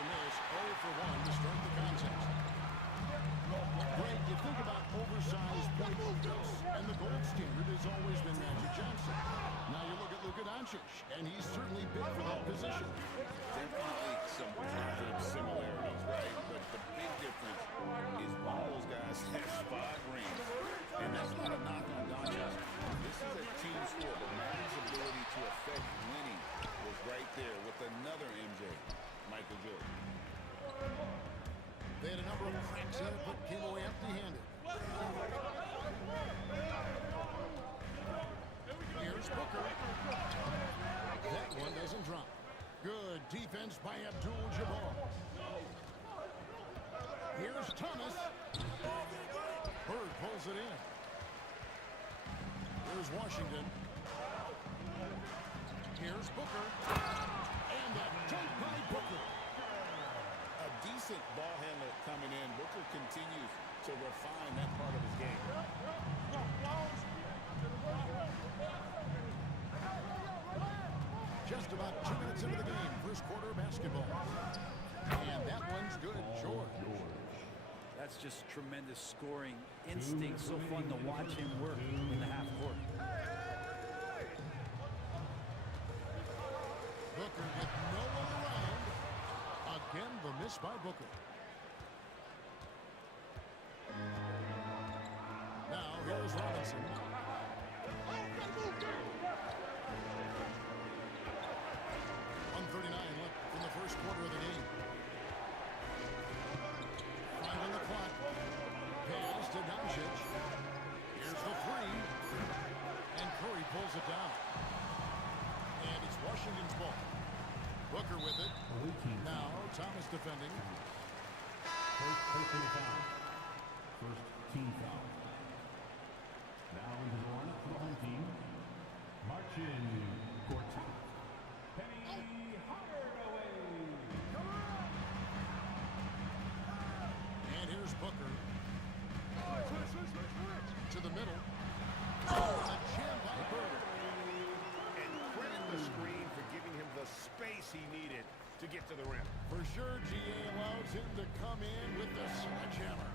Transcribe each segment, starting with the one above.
a miss. 0 for 1 to start the contest. Greg, you think about oversized point shooters, and the gold standard has always been Magic Johnson. Now you look at Luka Doncic, and he's certainly big for that position. Definitely some positive similarities, right? But the big difference is one of those guys has 5 rings, and that's not a knock on Doncic. This is a team sport, but Magic's ability to affect winning was right there with another MJ, Michael Jordan. They had a number of cracks in it, but came away empty-handed. Here's Booker. That one doesn't drop. Good defense by Abdul-Jabbar. Here's Thomas. Bird pulls it in. Here's Washington. Here's Booker. And a dunk by Booker. A decent ball handler coming in. Booker continues to refine that part of his game. Just about 2 minutes into the game, first quarter basketball. And that one's good, George. That's just tremendous scoring instinct. So fun to watch him work in the half court. Booker with no one around. Again, the miss by Booker. Now, here's Robinson. 1:39 left in the first quarter of the game. 5 on the clock. Pass to Doncic. Here's the 3. And Curry pulls it down. And it's Washington's ball. Booker with it. Now Thomas defending. First personal foul. First team foul. Now into the lineup for the home team. Marcin Gortat. Penny Hardaway. And here's Booker. To the middle. Oh, a jam by Bird. And credit the screen for giving him the space he needed to get to the rim. For sure, GA allows him to come in with the sledgehammer.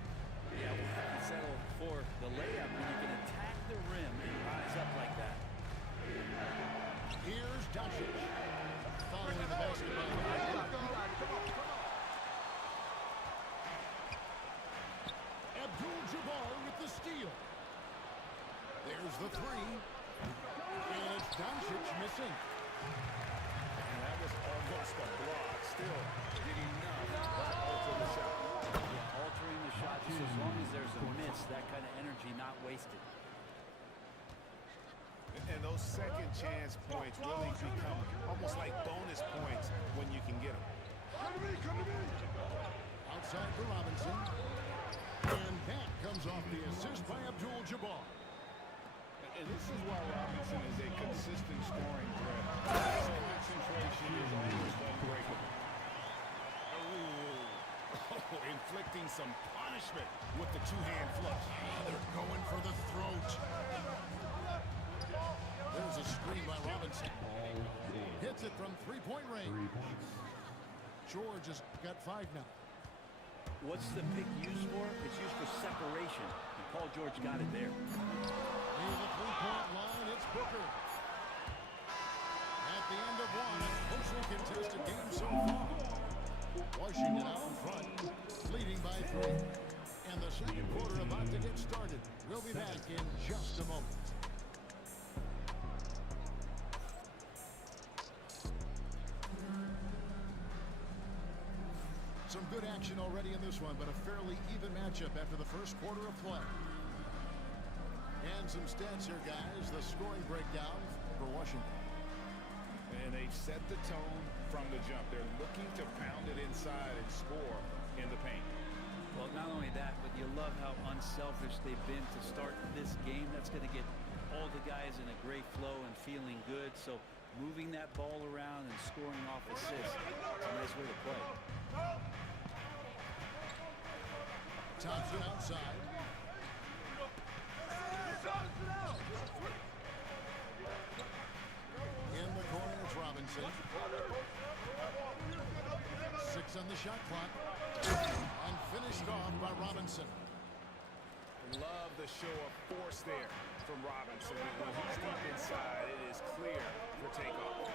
Yeah, we'll have to settle for the layup when you can attack the rim and rise up like that. Here's Doncic. Following the basketball. Abdul-Jabbar with the steal. There's the 3. And it's Doncic missing. And that was almost a block. Still did enough to alter the shot. Yeah, altering the shot just as long as there's a miss, that kind of energy not wasted. And those second chance points really become almost like bonus points when you can get them. Outside for Robinson. And that comes off the assist by Abdul-Jabbar. And this is why Robinson is a consistent scoring threat. His concentration is almost unbreakable. Oh, inflicting some punishment with the two-hand flush. They're going for the throat. There's a screen by Robinson. Hits it from three-point range. 3 points. George has got 5 now. What's the pick used for? It's used for separation. And Paul George got it there. Near the three-point line, it's Booker. At the end of one, a closely contested game so far. Washington out in front, leading by 3. And the second quarter about to get started. We'll be back in just a moment. Some good action already in this one, but a fairly even matchup after the first quarter of play. And some stats here, guys. The scoring breakdown for Washington. And they've set the tone from the jump. They're looking to pound it inside and score in the paint. Well, not only that, but you love how unselfish they've been to start this game. That's going to get all the guys in a great flow and feeling good. So moving that ball around and scoring off assists, it's a nice way to play. Thompson outside. In the corner, it's Robinson. 6 on the shot clock. And finished off by Robinson. Love the show of force there from Robinson. When he's deep inside, it is clear for takeoff.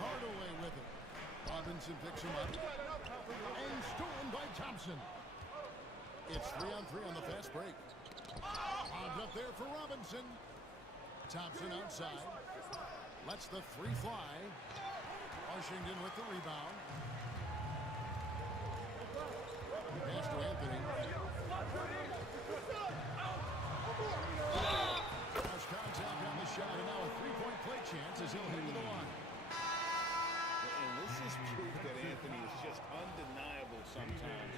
Hardaway with it. Robinson picks him up. And stolen by Thompson. It's 3-on-3 on the fast break. Lobbed up there for Robinson. Thompson outside. Lets the three fly. Washington with the rebound. Pass to Anthony. Lost contact on the shot, and now a three-point play chance as he'll hit to the line. And this is proof that Anthony is just undeniable sometimes.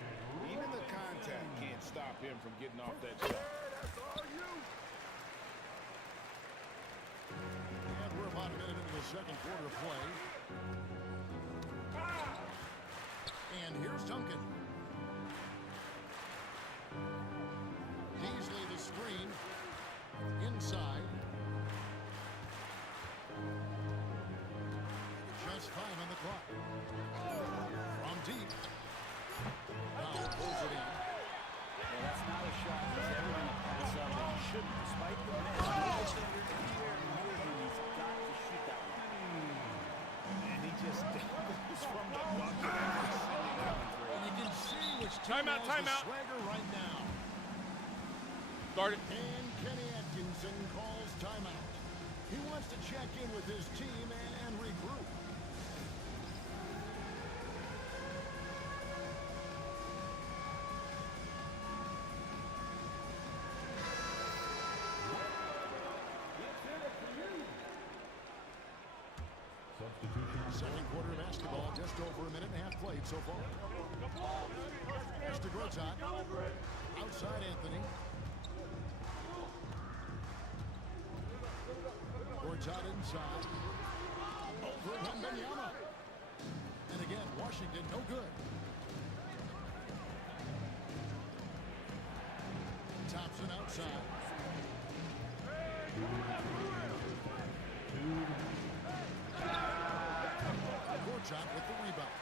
Even the contact can't stop him from getting off that shot. And we're about a minute into the second quarter of play. And here's Duncan. Beasley the screen. Inside. Just 5 on the clock. From deep. Now pulls it in. Well, that's not a shot he's ever going to pass up, and he shouldn't, despite the miss. He's under anywhere near him. He's got to shoot that one. And he just goes from the bucket and sending that one through. And you can see which team has the swagger right now. Start it. And Kenny Atkinson calls timeout. He wants to check in with his team and regroup. Substitution. Second quarter of basketball, just over a minute and a half played so far. Pass to Gortat. Outside Anthony. Gortat inside. Over Wembanyama. And again, Washington no good. Thompson outside. Gortat with the rebound.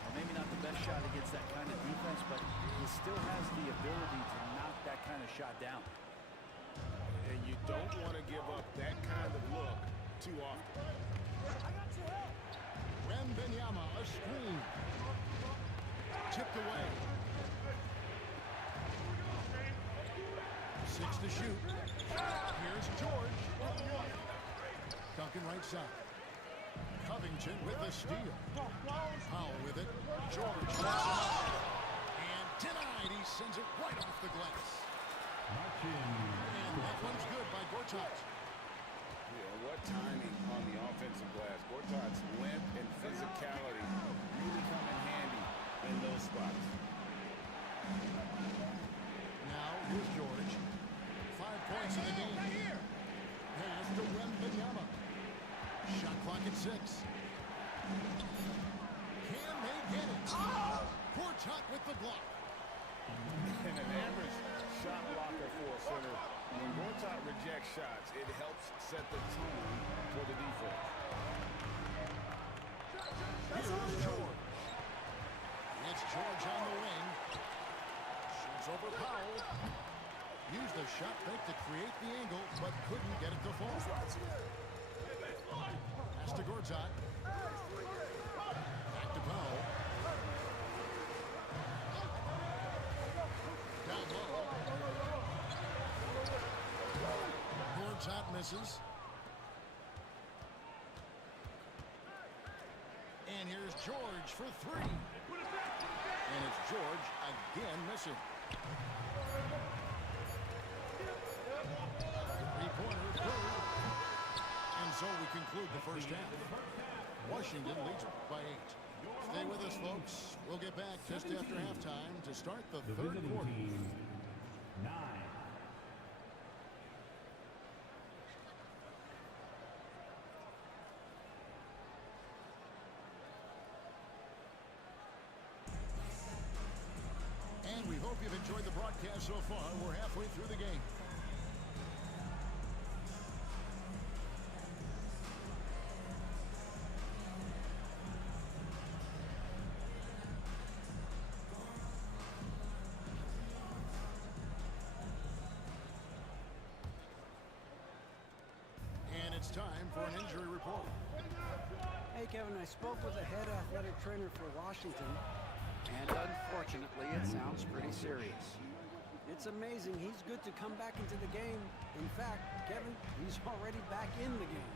Well, maybe not the best shot against that kind of defense, but he still has the ability to knock that kind of shot down. And you don't want to give up that kind of look too often. Wembanyama, a screen. Tipped away. 6 to shoot. Here's George. Duncan right side. Covington with the steal. Powell with it. George and denied. He sends it right off the glass. And that one's good by Gortat. Yeah, what timing on the offensive glass. Gortat's length and physicality really come in handy in those spots. Now here's George. 5 points in the game. Pass to Wembanyama. Shot clock at 6. Can they get it? Gortat with the block. And an average shot blocker for a center. When Gortat rejects shots, it helps set the tone for the defense. Here's George. It's George on the wing. Shoots over Powell. Used a shot fake to create the angle, but couldn't get it to fall. Pass to Gortat. Back to Powell. Down low. Gortat misses. And here's George for 3. And it's George again missing. Three-pointer through. And so we conclude the first half. Washington leads by 8. Stay with us, folks. We'll get back just after halftime to start the third visiting quarter. team, 9. And we hope you've enjoyed the broadcast so far. We're halfway through the game. it's time for an injury report. Hey, Kevin, I spoke with the head athletic trainer for Washington, and unfortunately, it sounds pretty serious. It's amazing he's good to come back into the game. In fact, Kevin, he's already back in the game.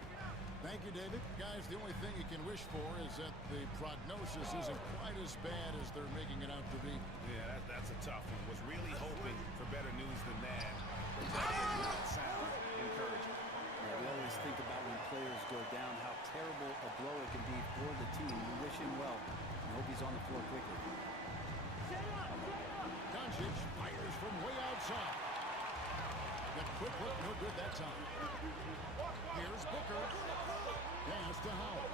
Thank you, David. Guys, the only thing you can wish for is that the prognosis isn't quite as bad as they're making it out to be. Yeah, that's a tough one. Was really hoping for better news than that. But that does not sound encouraging. Yeah, we always think about when players go down, how terrible a blow it can be for the team. We wish him well. I hope he's on the floor quickly. Doncic fires from way outside. The quick look, no good that time. Here's Booker. Pass to Howard.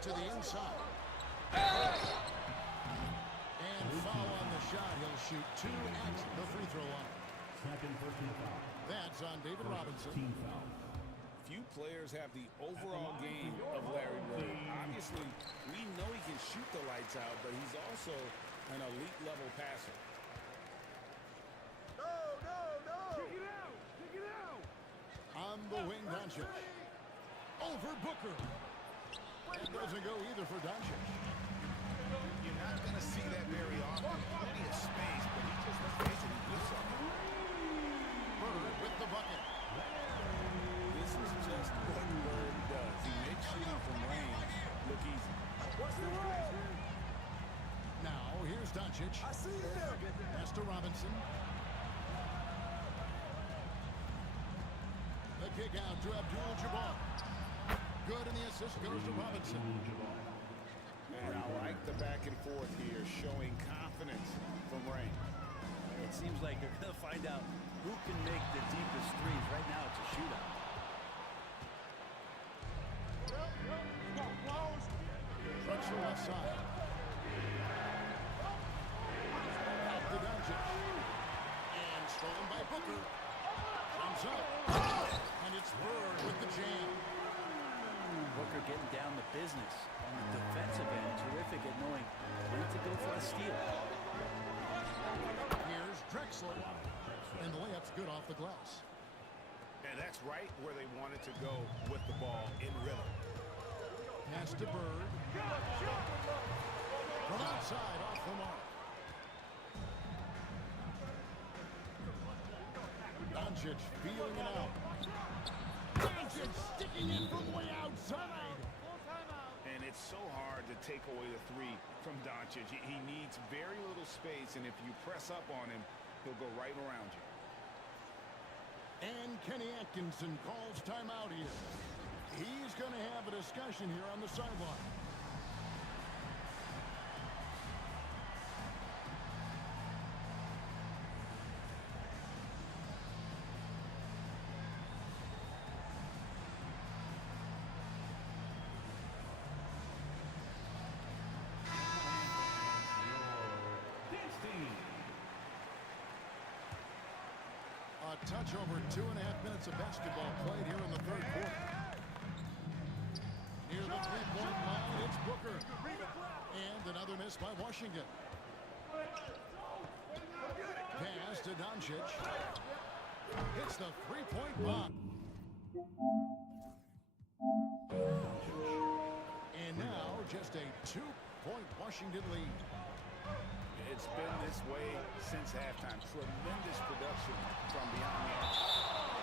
To the inside. And foul on the shot. He'll shoot 2 at the free throw line. Second personal foul. That's on David Robinson. Team foul. Few players have the overall game of Larry Bird. Obviously, we know he can shoot the lights out, but he's also an elite level passer. On the wing, Doncic. Over Booker. That doesn't go either for Doncic. You're not going to see that very often. Plenty of space, but he just, let's face it, he gives something. Bird with the bucket. This is just what Bird does. He makes shooting from range look easy. Now, here's Doncic. I see you there. Pass to Robinson. The kick out to Abdul-Jabbar. Good, and the assist goes to Robinson. And I like the back and forth here, showing confidence from range. It seems like they're going to find out who can make the deepest threes. Right now, it's a shootout. Trucks the left side. Out to Doncic. And stolen by Booker. Comes up. And it's Bird with the jam. Booker getting down to business on the defensive end. Terrific at knowing when to go for the steal. Here's Drexler. And the layup's good off the glass. And that's right where they wanted to go with the ball in rhythm. Pass to Bird. From outside, off the mark. Doncic feeling it out. Doncic sticking in from way outside. And it's so hard to take away the three from Doncic. He needs very little space, and if you press up on him, he'll go right around you. And Kenny Atkinson calls timeout here. He's going to have a discussion here on the sideline. A touch over 2.5 minutes of basketball played here in the third quarter. Near the three-point line, it's Booker. And another miss by Washington. Pass to Doncic. Hits the three-point bomb. And now just a 2-point Washington lead. It's been this way since halftime. Tremendous production from beyond the arc.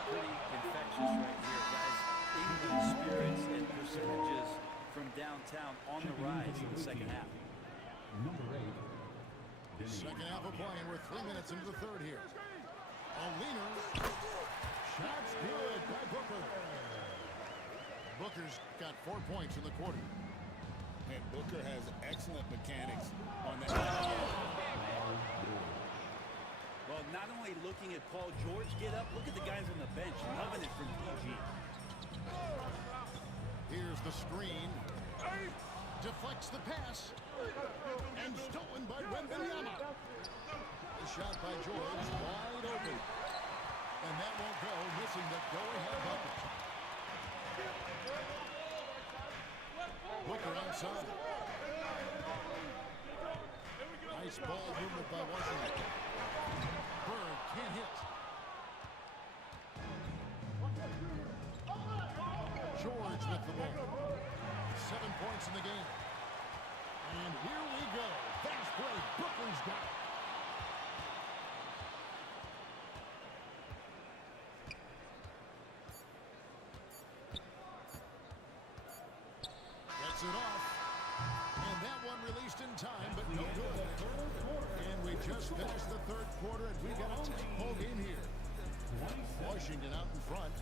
Pretty infectious right here, guys. England spirits and percentages from downtown on the rise in the second half. Number 8. Second half of play, and we're 3 minutes into the third here. A leaner. Shots good by Booker. Booker's got 4 points in the quarter. And Booker has excellent mechanics on that. Well, not only looking at Paul George get up, look at the guys on the bench loving it from PG. Here's the screen. Deflects the pass. And stolen by Wembanyama. The shot by George, wide open. And that won't go, missing the go-ahead bucket. Booker outside. Nice ball movement by Washington. Bird can't hit. George with the ball. 7 points in the game. And here we go. Fast break. Brooklyn's got it. Gets it off. And that one released in time, but no good. And we just finished the third quarter, and we got a tight game here. Washington out in front,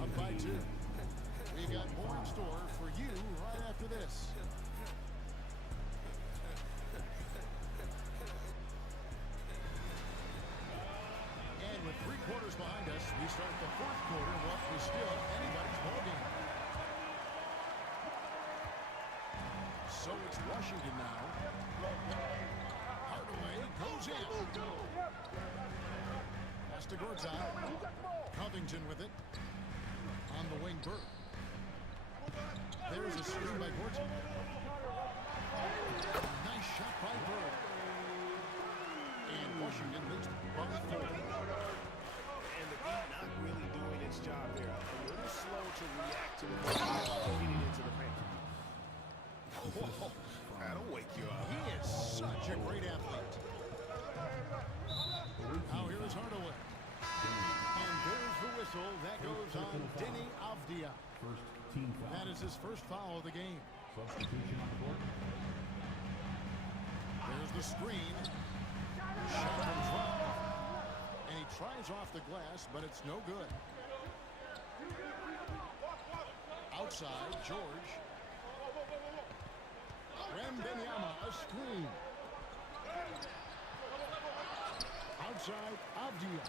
up by 2. We got more in store for you right after this. And with 3 quarters behind us, we start the fourth quarter. What was still anybody's ballgame. So it's Washington now. Hardaway goes in. Pass to Gortat. Covington with it. On the wing, Burke. There's a screen by Gortat. Nice shot by Burke. And Washington makes both 4. And the Heat not really doing its job there. A little slow to react to the getting into the paint. Whoa, that'll wake you up. He is such a great athlete. Now here is Hardaway. And there's the whistle. That goes on Denny Avdia. First team foul. That is his first foul of the game. Substitution on the court. There's the screen. Shot from 12. And he tries off the glass, but it's no good. Outside, George. Wembanyama, a screen. Outside, Avdia.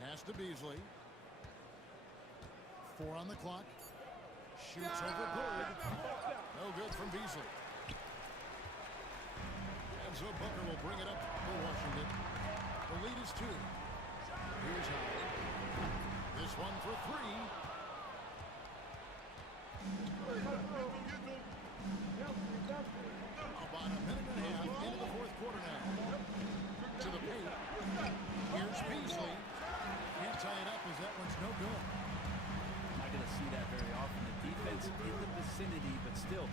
Pass to Beasley. 4 on the clock. Shoots over Bird. No good from Beasley. And so Booker will bring it up for Washington. The lead is 2. Here's Howard. This one for 3. About a minute and a half into the fourth quarter now. To the paint. Here's Beasley. Can't tie it up as that one's no good. Not going to see that very often. The defense in the vicinity, but still,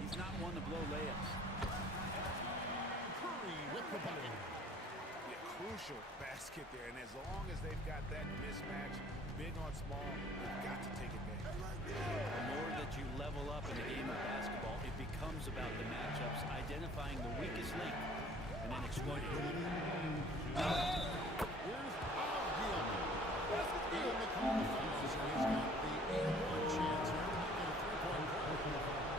he's not one to blow layups. Curry with the bucket. Yeah, crucial basket there. And as long as they've got that mismatch, big on small, they've got to take advantage. The more that you level up in a game of basketball, it becomes about the matchups, identifying the weakest link, and then exploiting it. Here's Avdia. And the call fouls. So he's got the and 1 chance here to make it a 3-point play.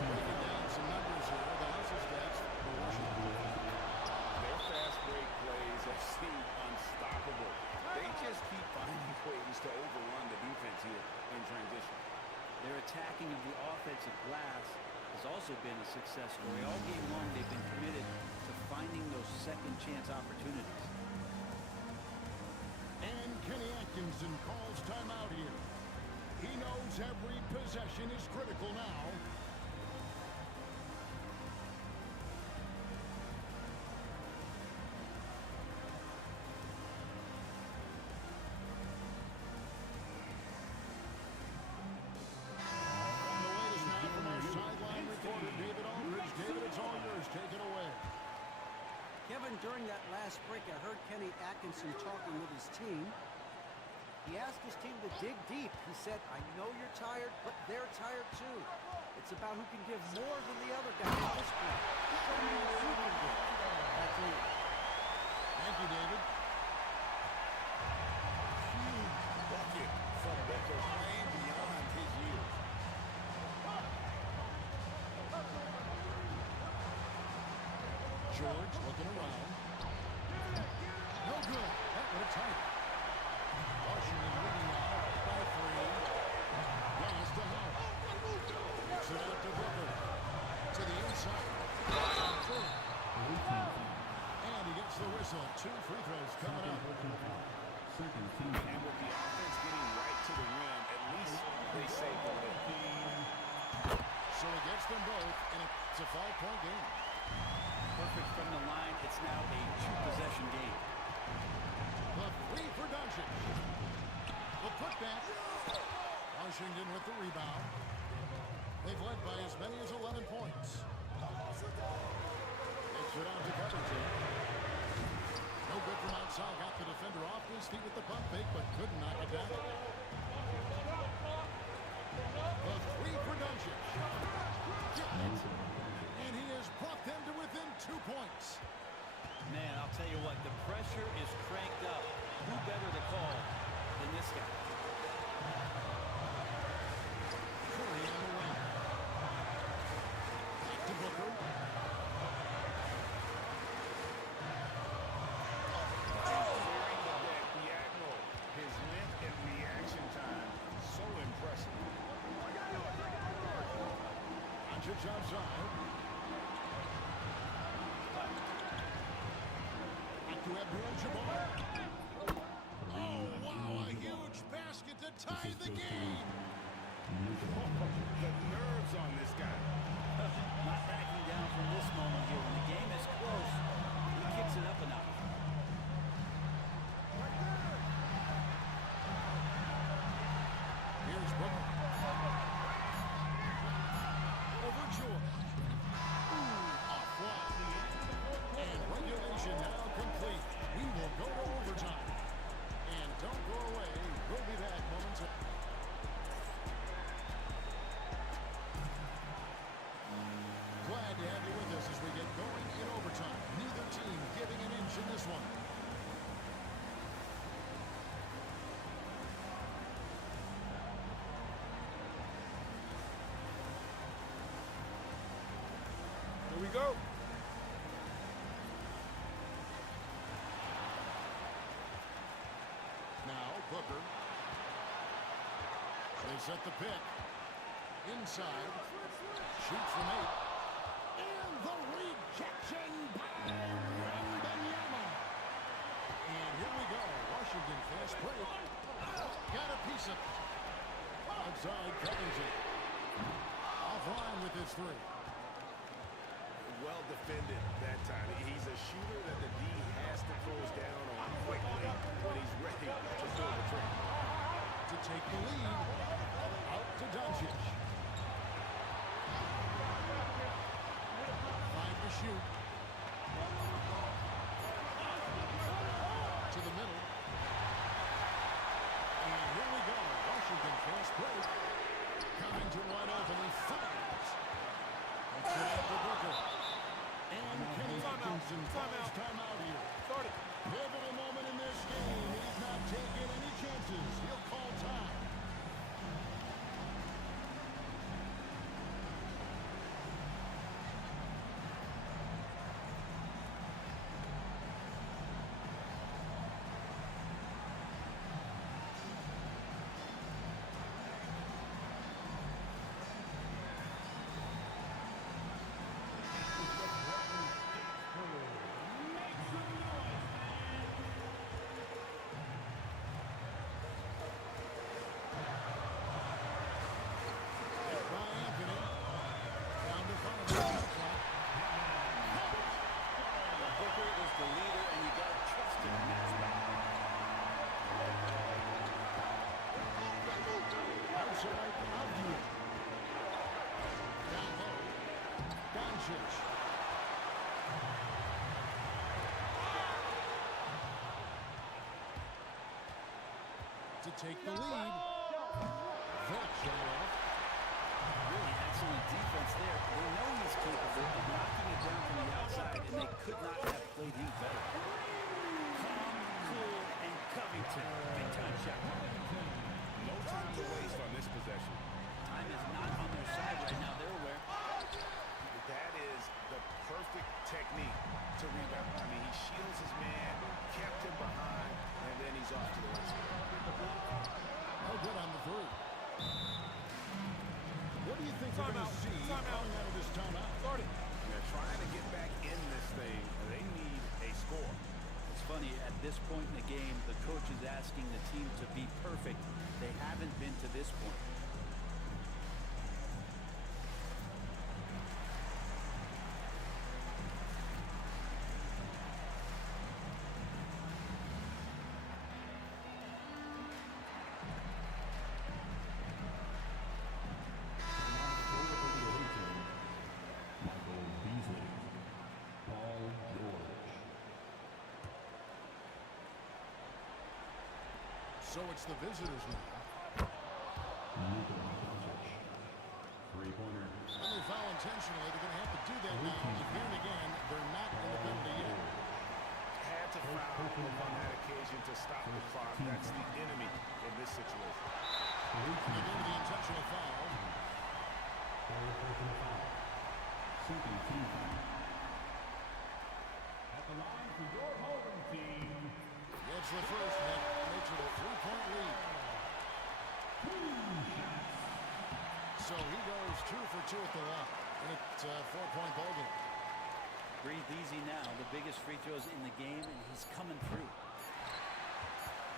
Breaking down some numbers here. The hustle stats for Washington. Their fast break plays have seemed unstoppable. They just keep finding ways to overrun the defense here in transition. Their attacking of the offensive glass has also been a success story. All game long, they've been committed to finding those second chance opportunities. And Kenny Atkinson calls timeout here. He knows every possession is critical now. On the latest now from our sideline reporter, David Aldridge. David, it's all yours. Take it away. Kevin, during that last break, I heard Kenny Atkinson talking with his team. He asked his team to dig deep. He said, I know you're tired, but they're tired too. It's about who can give more than the other guy at this point. Show me what you can do. Back to you. Thank you, David. Huge bucket from Booker, playing beyond his years. George looking around. No good. That would have tied it. Washington leading now by 3. Pass to Howard. Gets it out to Booker. To the inside. And he gets the whistle. 2 free throws coming up. Second team. And with the offense getting right to the rim, at least they saved the win. So he gets them both, and it's a 5-point game. Perfect from the line. It's now a 2-possession game. The three for Doncic. The putback. Washington with the rebound. They've led by as many as 11 points. Takes it out to Covington. No good from outside. Got the defender off his feet with the pump fake, but couldn't knock it down. The three for Doncic. And he has brought them to within 2 points. Man, I'll tell you what, the pressure is cranked up. Who better to call than this guy? Curry on the wing. Back to Booker. Clearing the deck diagonal. His length and reaction time, so impressive. Doncic outside. Back to Abdul-Jabbar. Oh, wow, a huge basket to tie the game. The nerves on this guy. Not backing down from this moment here. When the game is close, he kicks it up a notch. Here's Booker. Over George. Off one. And regulation now complete. We will go to overtime. And don't go away. We'll be back momentarily. Glad to have you with us as we get going in overtime. Neither team giving an inch in this one. Here we go. Now Booker. They set the pick. Inside. Shoots from 8. And the rejection by Wembanyama. And here we go. Washington fast break. Got a piece of it. Outside Covington. Offline with his 3. Well defended that time. He's a shooter that the D has to close down on quickly when he's ready to pull the trigger. To take the lead. Out to Doncic. 5 to shoot. To the middle. And here we go. Washington fast break. Covington wide open. He fires. That's it out to Booker. And Kenny Atkinson calls timeout here. Start it. Pivotal moment in this game. He's not taking any chances. He'll call time. To take the lead. That shot off. Really excellent defense there. They know he's capable of knocking it down from the outside, and they could not have played him better. Calm, cool, and Covington. Big time shot. No time to waste on this possession. Time is not on their side right now. They're aware. That is the perfect technique to rebound. I mean, he shields his man, kept him behind, and then he's off to the races. No good on the 3. What do you think we're going to see coming out of this timeout? Start it. They're trying to get back in this thing. They need a score. It's funny, at this point in the game, the coach is asking the team to be perfect. They haven't been to this point. So it's the visitors now. Luka Doncic. Three-pointer. When they foul intentionally, they're going to have to do that now. And then again, they're not in the penalty yet. Had to foul on that occasion to stop the clock. That's the enemy in this situation. They go to the intentional foul. Personal foul. Second team foul. At the line for your home team. Gets the first, that makes it a 3-point lead. So he goes 2 for 2 at the line. And it's a 4-point ball game. Breathe easy now. The biggest free throws in the game, and he's coming through.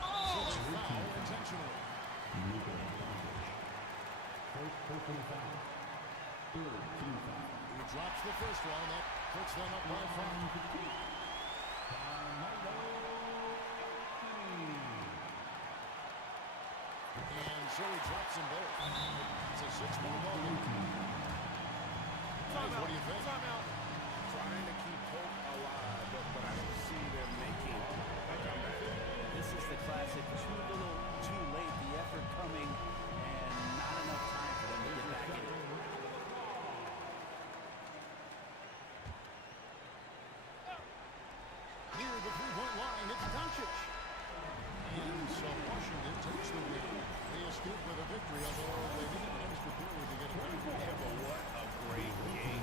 So they foul intentionally. Luka Doncic. First personal foul. Third team foul. He drops the first one. That puts them up by 5. And so he drops them both. It's a 6-point ball game. Guys, what do you think? Trying to keep hope alive, but I don't see them making a comeback. This is the classic too little, too late. The effort coming, and not enough time for them to get back in. Near the 3-point line, it's Doncic. And so Washington takes the win. They escape with a victory, although they need an extra period to get it back. Yeah, but what a great game.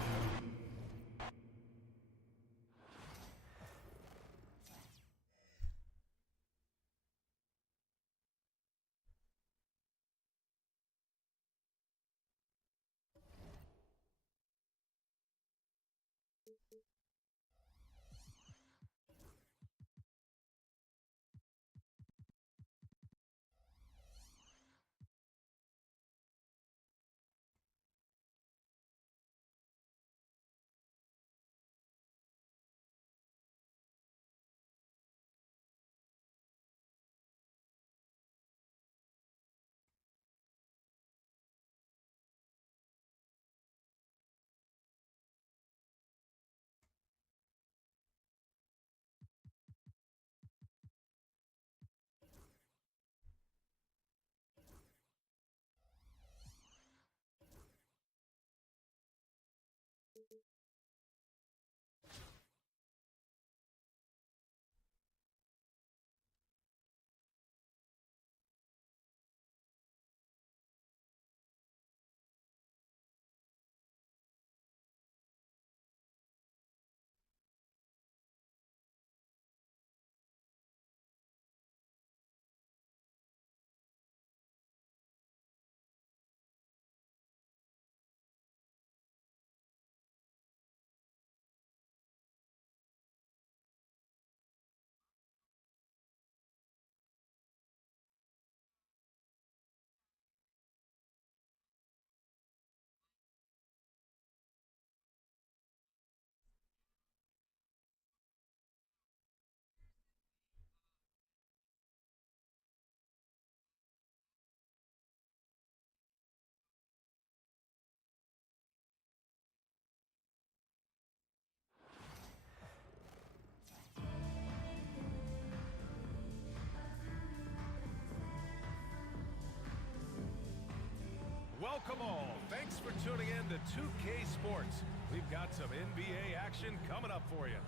Welcome all. Thanks for tuning in to 2K Sports. We've got some NBA action coming up for you.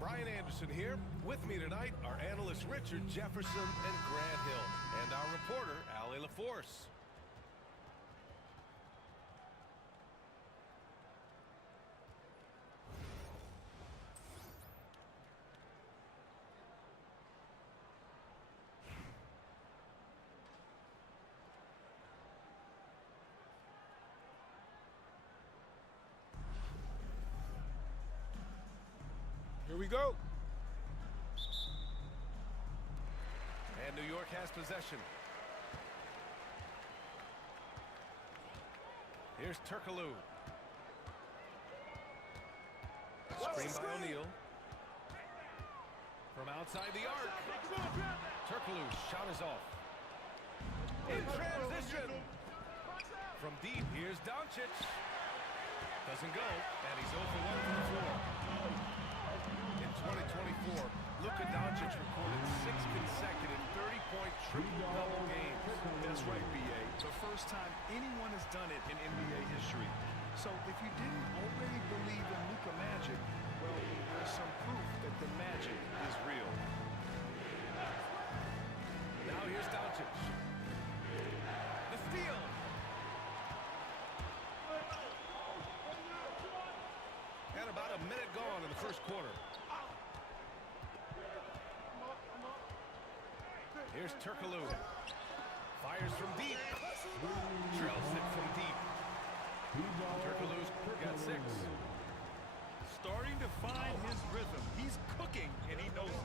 Brian Anderson here. With me tonight are analysts Richard Jefferson and Grant Hill, and our reporter, Allie LaForce. Here we go. And New York has possession. Here's Turkoglu. Screen by O'Neal. From outside the arc. Turkoglu shot is off. In transition. From deep, here's Doncic. Doesn't go, and he's 0 for 1 from the floor. In 2024, Luka Doncic recorded 6 consecutive 30-point triple-double games. That's right, B.A. The first time anyone has done it in NBA history. So if you didn't already believe in Luka Magic, well, there's some proof that the magic is real. Now here's Doncic. The steal. And about a minute gone in the first quarter. Here's Turkoglu. Fires from deep. Drills it from deep. Turkoglu's got 6. Starting to find his rhythm. He's cooking, and he knows it.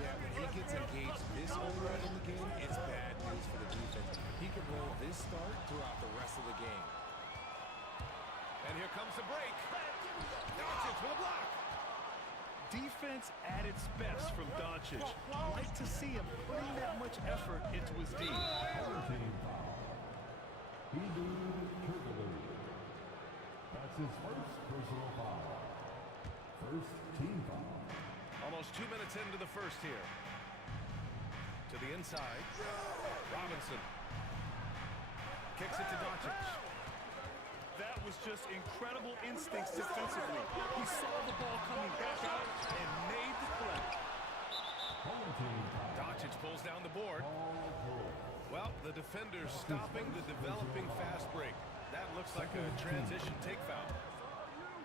Yeah, when he gets engaged this early in the game, it's bad news for the defense. He can roll this start throughout the rest of the game. And here comes the break. Doncic with a block. Defense at its best from Doncic. Like to see him putting that much effort into his D. Team foul. Turkoglu. That's his first personal foul. First team foul. Almost 2 minutes into the first here. To the inside. Robinson. Kicks it to Doncic. That was just incredible instincts defensively. He saw the ball coming back out and made the play. Doncic pulls down the board. Well, the defender's stopping the developing fast break. That looks like a transition take foul.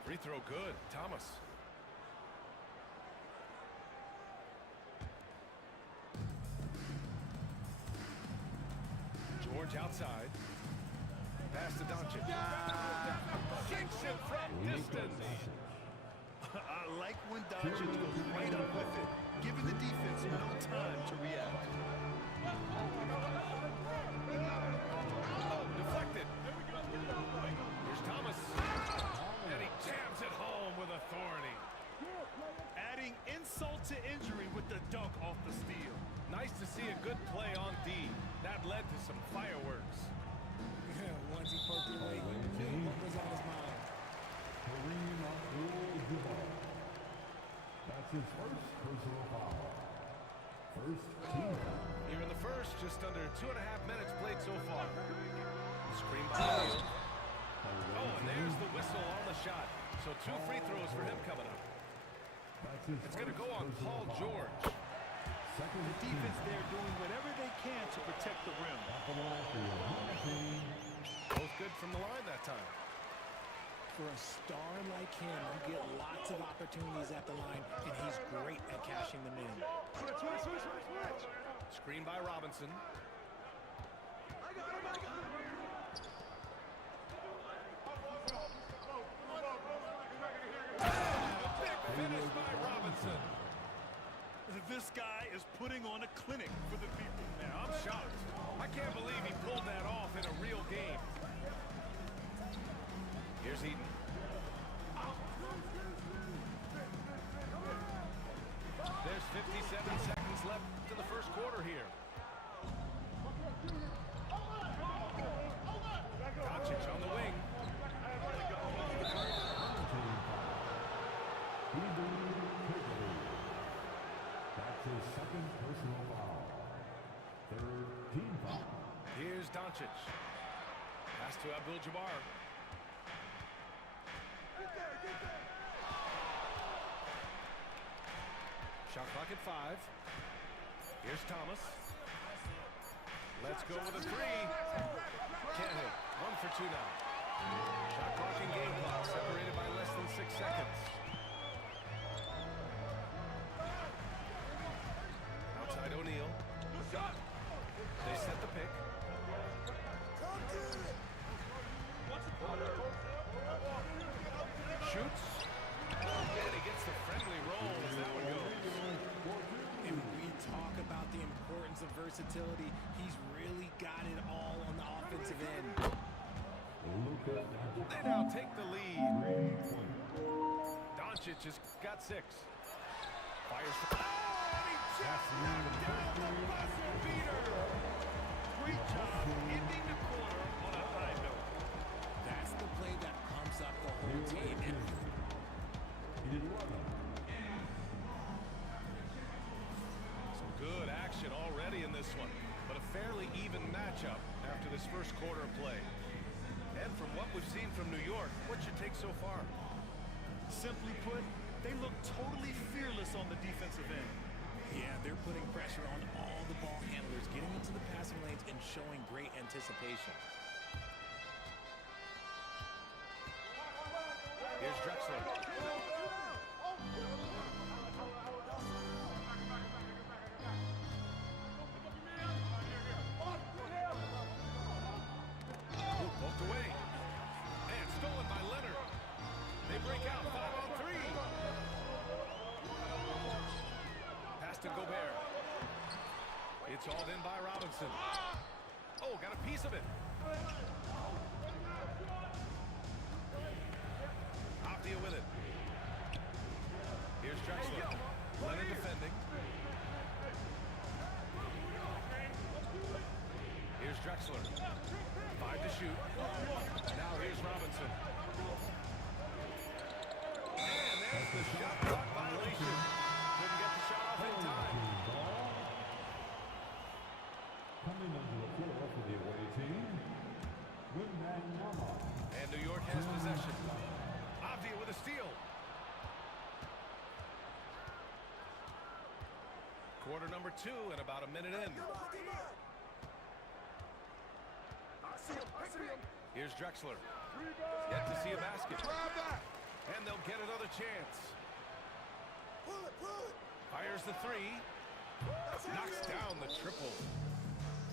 Free throw good. Thomas. George outside. Pass to Doncic. Sinks it from distance. I like when Doncic goes right up with it, giving the defense no time to react. Oh, deflected. Here's Thomas. And he jams it home with authority. Adding insult to injury with the dunk off the steal. Nice to see a good play on D. That led to some fireworks. Yeah, once he poked it away, he knew what was on his mind. Kareem Abdul-Jabbar. That's his first personal foul. First team foul. Here in the first, just under 2.5 minutes played so far. Screen by O'Neal. Oh, and there's the whistle on the shot. So 2 free throws for him coming up. It's going to go on Paul George. The defense there doing whatever they can to protect the rim. Both good from the line that time. For a star like him, you get lots of opportunities at the line, and he's great at cashing them in. Screen by Robinson. Big finish by Robinson. This guy is putting on a clinic for the people. Man, I'm shocked. I can't believe he pulled that off in a real game. Here's Eden. There's 57 seconds left in the first quarter here. Doncic on the wing. That's his second personal foul. Third team foul. Here's Doncic. Pass to Abdul-Jabbar. Shot clock at 5. Here's Thomas. Let's go with a 3. Can't hit. 1 for 2 now. Shot clock and game clock separated by less than 6 seconds. Outside O'Neal. They set the pick. Shoots. And he gets the friendly roll as that one goes. And we talk about the importance of versatility. He's really got it all on the offensive end. They now take the lead. Doncic has got 6. Fires for... Oh, and he just knocked down the buzzer beater. Great job ending the quarter on a high note. That's the play that pumps up the whole team. And matchup after this first quarter of play. And from what we've seen from New York, what's your take so far? Simply put, they look totally fearless on the defensive end. Yeah, they're putting pressure on all the ball handlers, getting into the passing lanes and showing great anticipation. Here's Drexler. Poked away. And stolen by Leonard. They break out 5-on-3. Pass to Gobert. It's hauled in by Robinson. Oh, got a piece of it. Avdia with it. Here's Drexler. Leonard defending. Here's Drexler. 5 to shoot. Now here's Robinson. And there's the shot clock violation. Couldn't get the shot off in time. Coming under the floor for the away team, Wembanyama. And New York has possession. Avdia with a steal. Quarter number 2 and about a minute in. Here's Drexler. Yet to see a basket. And they'll get another chance. Fires the 3. Knocks down the triple.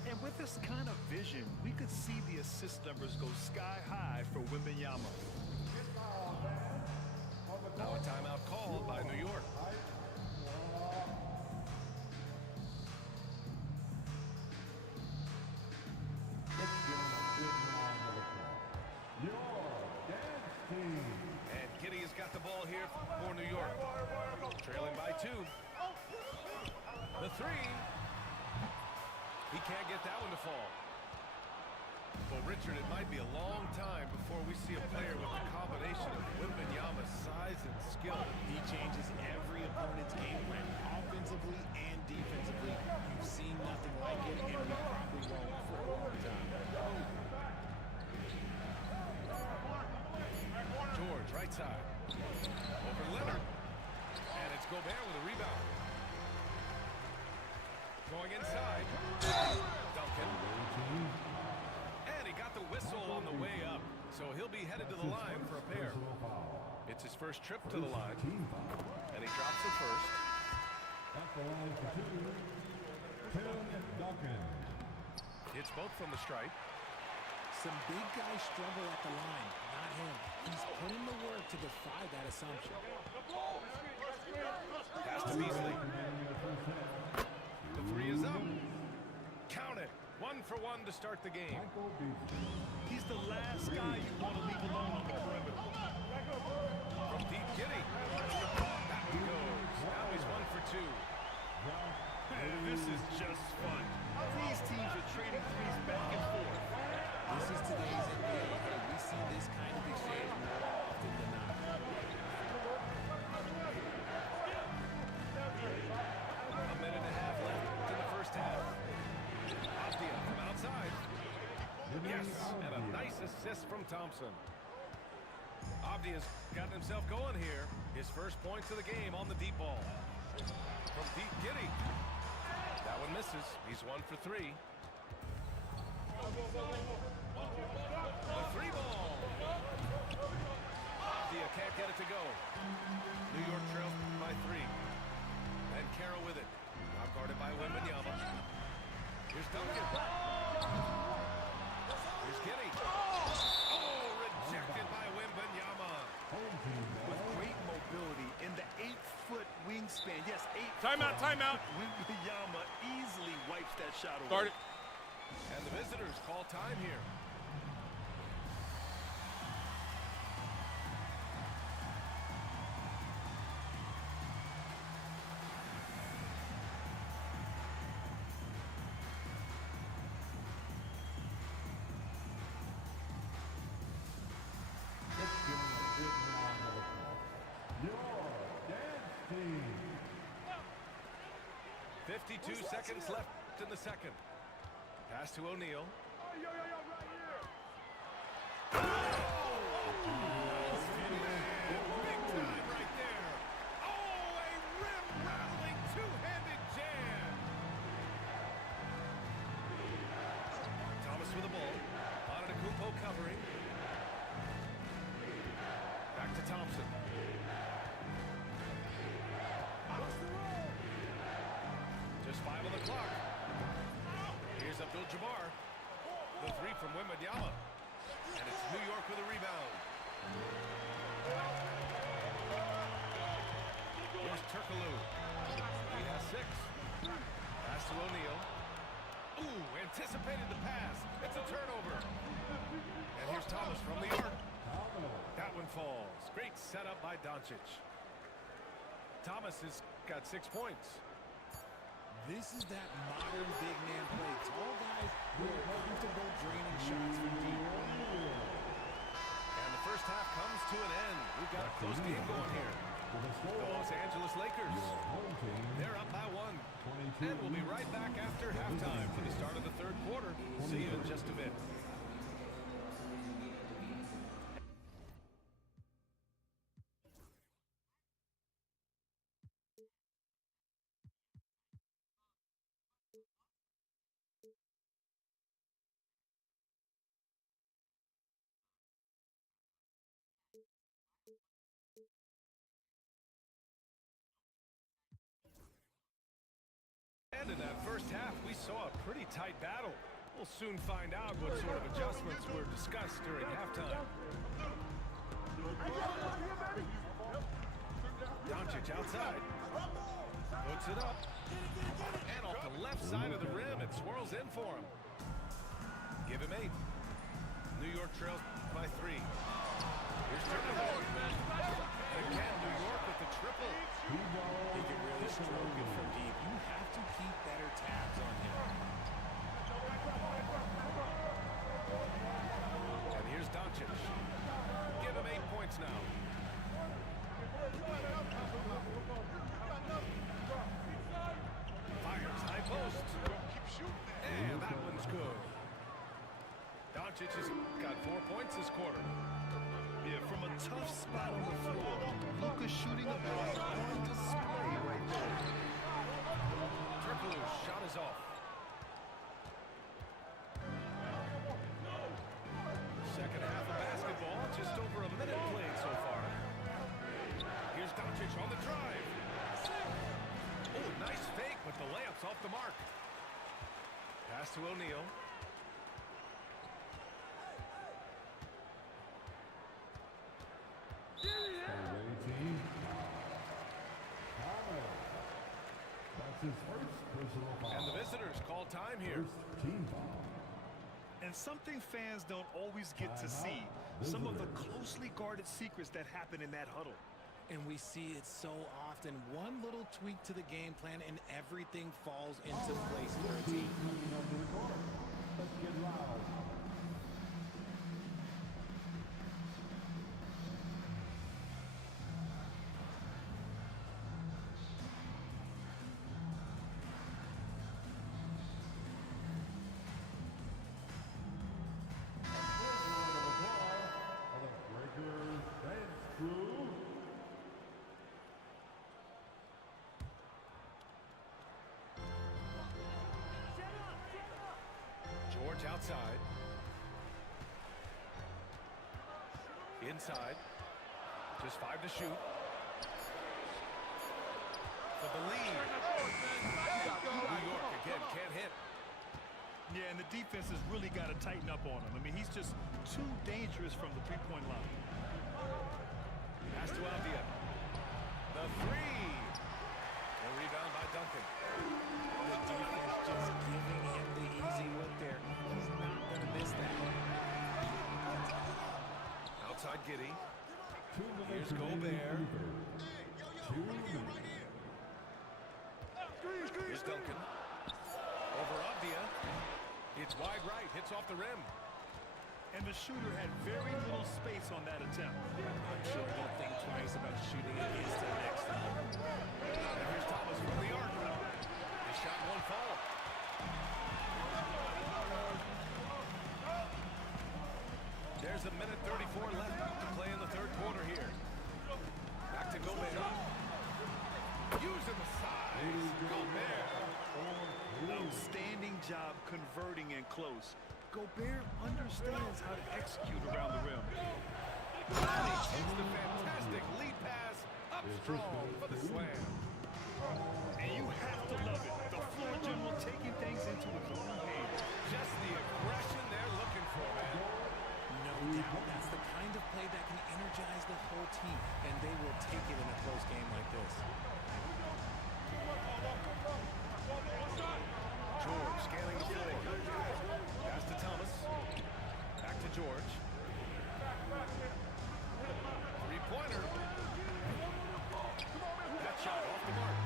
And with this kind of vision, we could see the assist numbers go sky high for Wembanyama. Now a timeout called by New York. And Giddey has got the ball here for New York. Trailing by 2. The 3. He can't get that one to fall. Well, Richard, it might be a long time before we see a player with a combination of Wembanyama's size and skill. He changes every opponent's game plan, offensively and defensively. You've seen nothing like it, and we probably won't for a long time. George, right side. Over Leonard. And it's Gobert with a rebound. Going inside. Duncan. And he got the whistle on the way up. So he'll be headed to the line for a pair. It's his first trip to the line. And he drops it first. At the line for 2, Tim Duncan. Hits both from the stripe. Some big guys struggle at the line, not him. He's put in the work to defy that assumption. Pass to Beasley. The 3 is up. Count it. 1 for 1 to start the game. He's the last guy you want to leave alone on the perimeter. From deep Giddey. Back he goes. Now he's 1 for 2. Man, this is just fun. These teams are trading threes back and forth. This is today's NBA. Hey, we see this kind of exchange more often than not. A minute and a half left in the first half. Avdia from outside. Yes, and a nice assist from Thompson. Avdia's gotten himself going here. His first points of the game on the deep ball. From deep Giddey. That one misses. He's 1 for 3. The 3 ball. Avdia can't get it to go. New York trails by 3. And Carroll with it. Now guarded by Wembanyama. Here's Duncan. Here's Giddey. Oh, rejected by Wembanyama. With great mobility in the 8-foot wingspan. Yes, 8 Timeout, timeout. Wembanyama easily wipes that shot away. Start it. And the visitors call time here. Your dance team. 52 seconds left in the second. Pass to O'Neal. Big time right there. Oh, a rim-rattling two-handed jam. Thomas with the ball. Antetokounmpo covering. Back to Thompson. Just 5 on the clock. Here's Abdul-Jabbar. The three from Wembanyama. And it's New York with a rebound. Here's Turkoglu. He has 6. Pass to O'Neal. Ooh, anticipated the pass. It's a turnover. And here's Thomas from the arc. That one falls. Great setup by Doncic. Thomas has got 6 points. This is that modern big man play. Tall guys who are comfortable draining shots from deep. And the first half comes to an end. We've got a close game going here. The Los Angeles Lakers, they're up by 1. And we'll be right back after halftime for the start of the third quarter. See you in just a bit. And in that first half, we saw a pretty tight battle. We'll soon find out what sort of adjustments were discussed during halftime. Doncic outside. Puts it up. And off the left side of the rim, it swirls in for him. Give him 8. New York trails by 3. Here's Turkoglu. And again, New York with the triple. He can really stroke it from deep. You have to keep better tabs on him. And here's Doncic. Give him 8 points now. Fires high post. And that one's good. Doncic has got 4 points this quarter. Yeah, from a tough spot on the floor, Luka's shooting a ball on display right there. Turkoglu's shot is off. Second half of basketball, just over a minute played so far. Here's Doncic on the drive. Oh, nice fake, but the layup's off the mark. Pass to O'Neal. And the visitors call time here. And something fans don't always get to see, some of the closely guarded secrets that happen in that huddle. And we see it so often. One little tweak to the game plan and everything falls into place for a team. Let's get loud. George outside. Inside. Just 5 to shoot. For the lead. New York again can't hit. Yeah, and the defense has really got to tighten up on him. I mean, he's just too dangerous from the three-point line. Pass to Avdia. The 3. The rebound by Duncan. The defense just giving him the easy look there. He's not going to miss that. Outside Giddey. Here's Gobert. Here's Duncan. Over Avdia. It's wide right. Hits off the rim. And the shooter had very little space on that attempt. I'm sure he'll think twice about shooting against him next time. And here's Thomas from the arc. His shot won't fall. There's a minute 34 left to play in the third quarter here. Back to Gobert. Using the size. Gobert. Outstanding job converting in close. Gobert understands how to execute around the rim. Takes the fantastic lead pass. Up strong for the slam. And you have to love it. The floor general taking things into his own hands. Just the aggression they're looking for, man. No doubt. That's the kind of play that can energize the whole team, and they will take it in a close game like this. George scanning the floor. Pass to Thomas. Back to George. Three-pointer. That shot off the mark.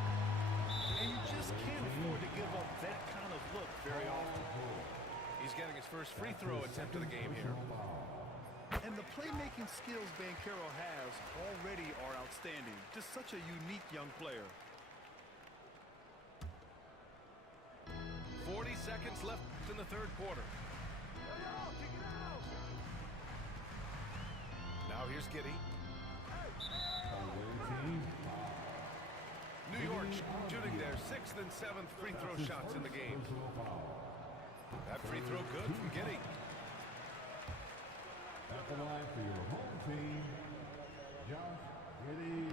And you just can't afford to give up that kind of look very often. He's getting his first free throw attempt of the game here. And the playmaking skills Banchero has already are outstanding. Just such a unique young player. 40 seconds left in the third quarter. Now here's Giddey. New York shooting their 6th and 7th free throw shots in the game. That free throw good from Giddey. At the line for your home team, Josh Giddey.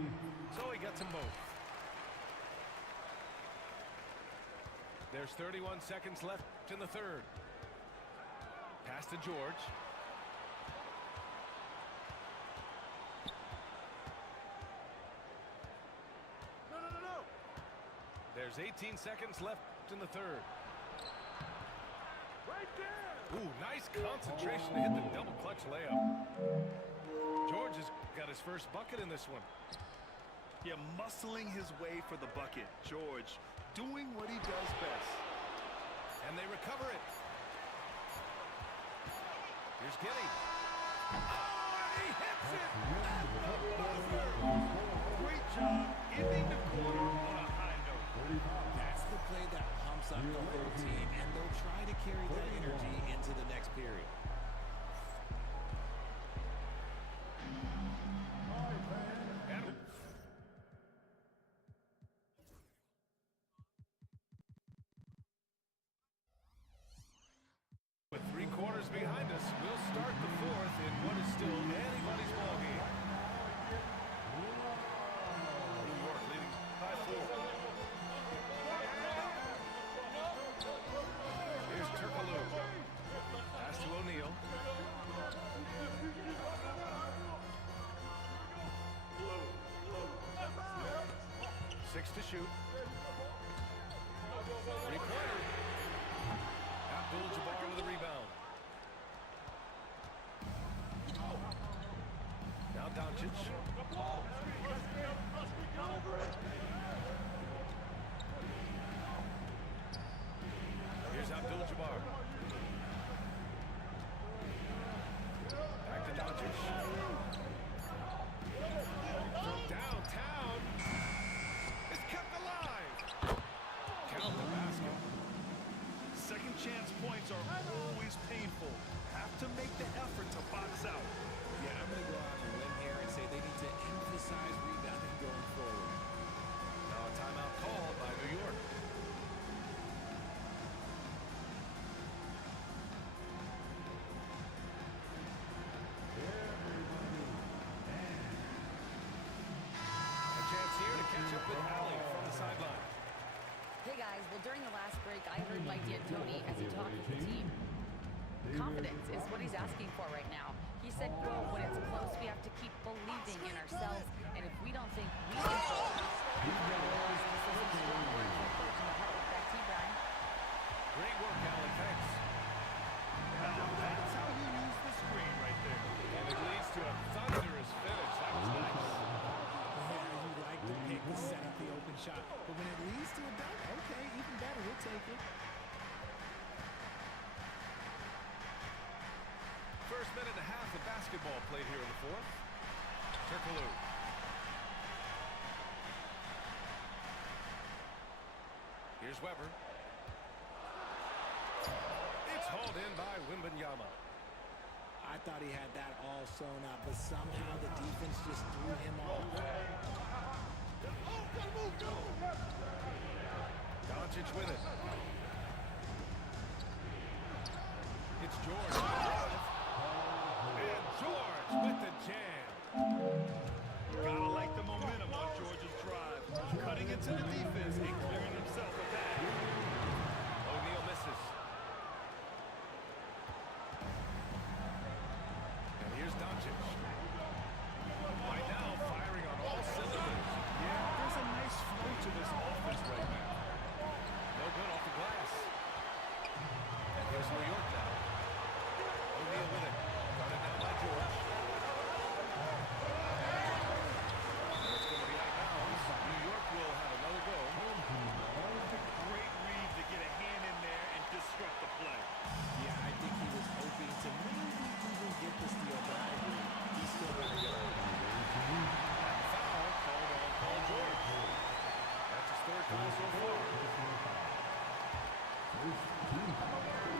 So he gets them both. There's 31 seconds left in the third. Pass to George. No. There's 18 seconds left in the third. Right there. Ooh, nice concentration to hit the double clutch layup. George has got his first bucket in this one. Yeah, muscling his way for the bucket. George doing what he does best. And they recover it. Here's Giddey. Oh, and he hits it at the buzzer. Great job ending the quarter on a high note. That's the play that pumps up the whole team, and they'll try to carry that energy into the next period. With 3 quarters behind us, we'll start the fourth in what is still anybody's ballgame. New York leading by 4. Here's Turkoglu. Pass to O'Neal. Six to shoot. Three-pointer. Abdul-Jabbar with a rebound. Now Doncic. Here's Abdul-Jabbar. Back to Doncic. From downtown. It's kept alive. Count the basket. Second chance points are always painful. Have to make the effort to box out. Yeah, I'm going to go out on a limb here and say they need to emphasize rebounding going forward. Now a timeout called by New York. A chance here to catch up with Allie from the sideline. Hey guys, well during the last break, I heard Mike D'Antoni as he talked with the team. Confidence is what he's asking for right now. He said, quote, when it's close, we have to keep believing in ourselves, and if we don't think we can back to you, Brian. Great work, Allie. Thanks. Now that's how you use the screen right there. And it leads to a thunderous finish. That was nice. Yeah, you like to pick the set up the open shot, but when it leads to a dunk, okay, even better, we'll take it. First minute and a half of basketball played here in the fourth. Turkoglu. Here's Weber. It's hauled in by Wembanyama. I I thought he had that all sewn up, but somehow the defense just threw him off. Doncic with it. It's George. And George with the jam. Gotta like the momentum on George's drive. Cutting into the defense and clearing himself a bag. O'Neal misses. And here's Doncic. Right now, firing on all cylinders. Yeah, there's a nice flow to this offense right now. No good off the glass. And here's New York now. O'Neal with it. Guarded down by George. And it's going to be out of bounds. New York will have another go. Great read to get a hand in there and disrupt the play. Yeah, I think he was hoping to maybe even get the steal, but I agree. He's still got to go. Foul called on Paul George. That's his third foul so far.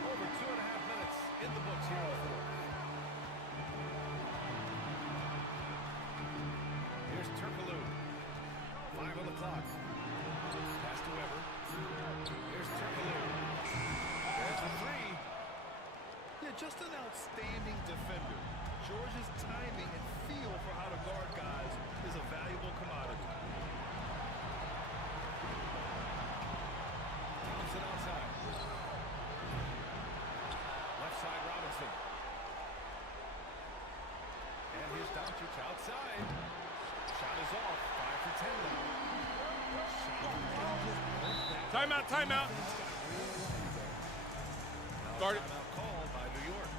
Over 2.5 minutes in the books here in the fourth. Here's Turkoglu. 5 on the clock. Pass to Weber. Here's Turkoglu. There's the three. Yeah, just an outstanding defender. George's timing and feel for how to guard guys is a valuable commodity. Thompson outside. Left side Robinson. And here's Doncic outside. Shot is off. 5 for 10 now. Timeout, timeout. Start it. Timeout called by New York.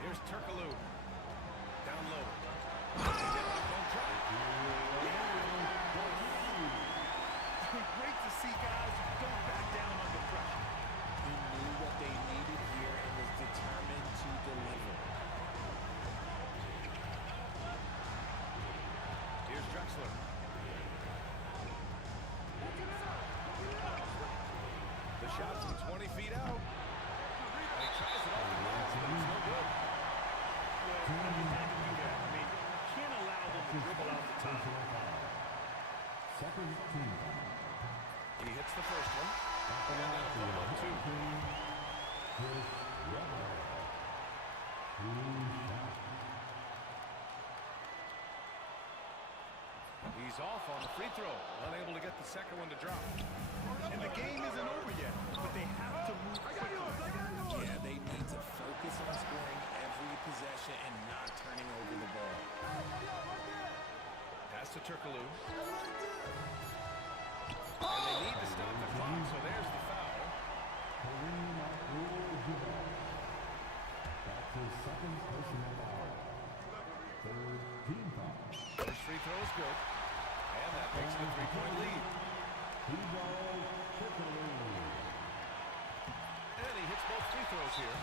Here's Turkoglu. Down low. Great to see guys who don't back down under pressure. He knew what they needed here and was determined to deliver. Here's Drexler. The shot from 20 feet out. And he tries it off the glass, but it's no good. Well, he had to do that. I mean, can't allow them to dribble out the top. Second team. He hits the first one. And now follow two. He's off on the free throw. Unable to get the second one to drop. And the game isn't over yet, but they have to move quickly. Yeah, they need to focus on scoring every possession and not turning over the ball. Pass to Turkoglu. And they need to stop the clock, so there's the foul. That's his second personal foul. Third team foul. First free throw is good. And that makes it a 3-point lead. And he hits both free throws here.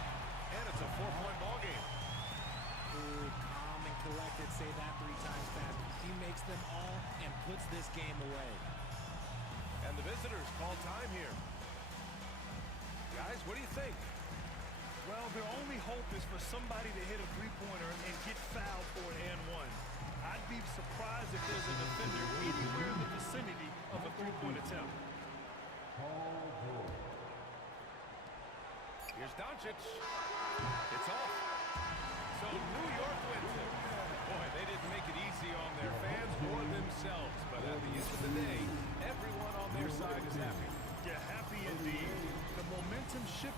And it's a 4-point ball game. Ooh, calm and collected. Say that 3 times fast. He makes them all and puts this game away. And the visitors call time here. Guys, what do you think? Well, their only hope is for somebody to hit a three-pointer and get fouled for an and one. I'd be surprised if there's a defender anywhere in the vicinity of a three-point attempt. Here's Doncic. It's off. So New York wins it. Boy, they didn't make it easy on their fans or themselves. But at the end of the day, everyone on their side is happy. Yeah, happy indeed. The momentum shift.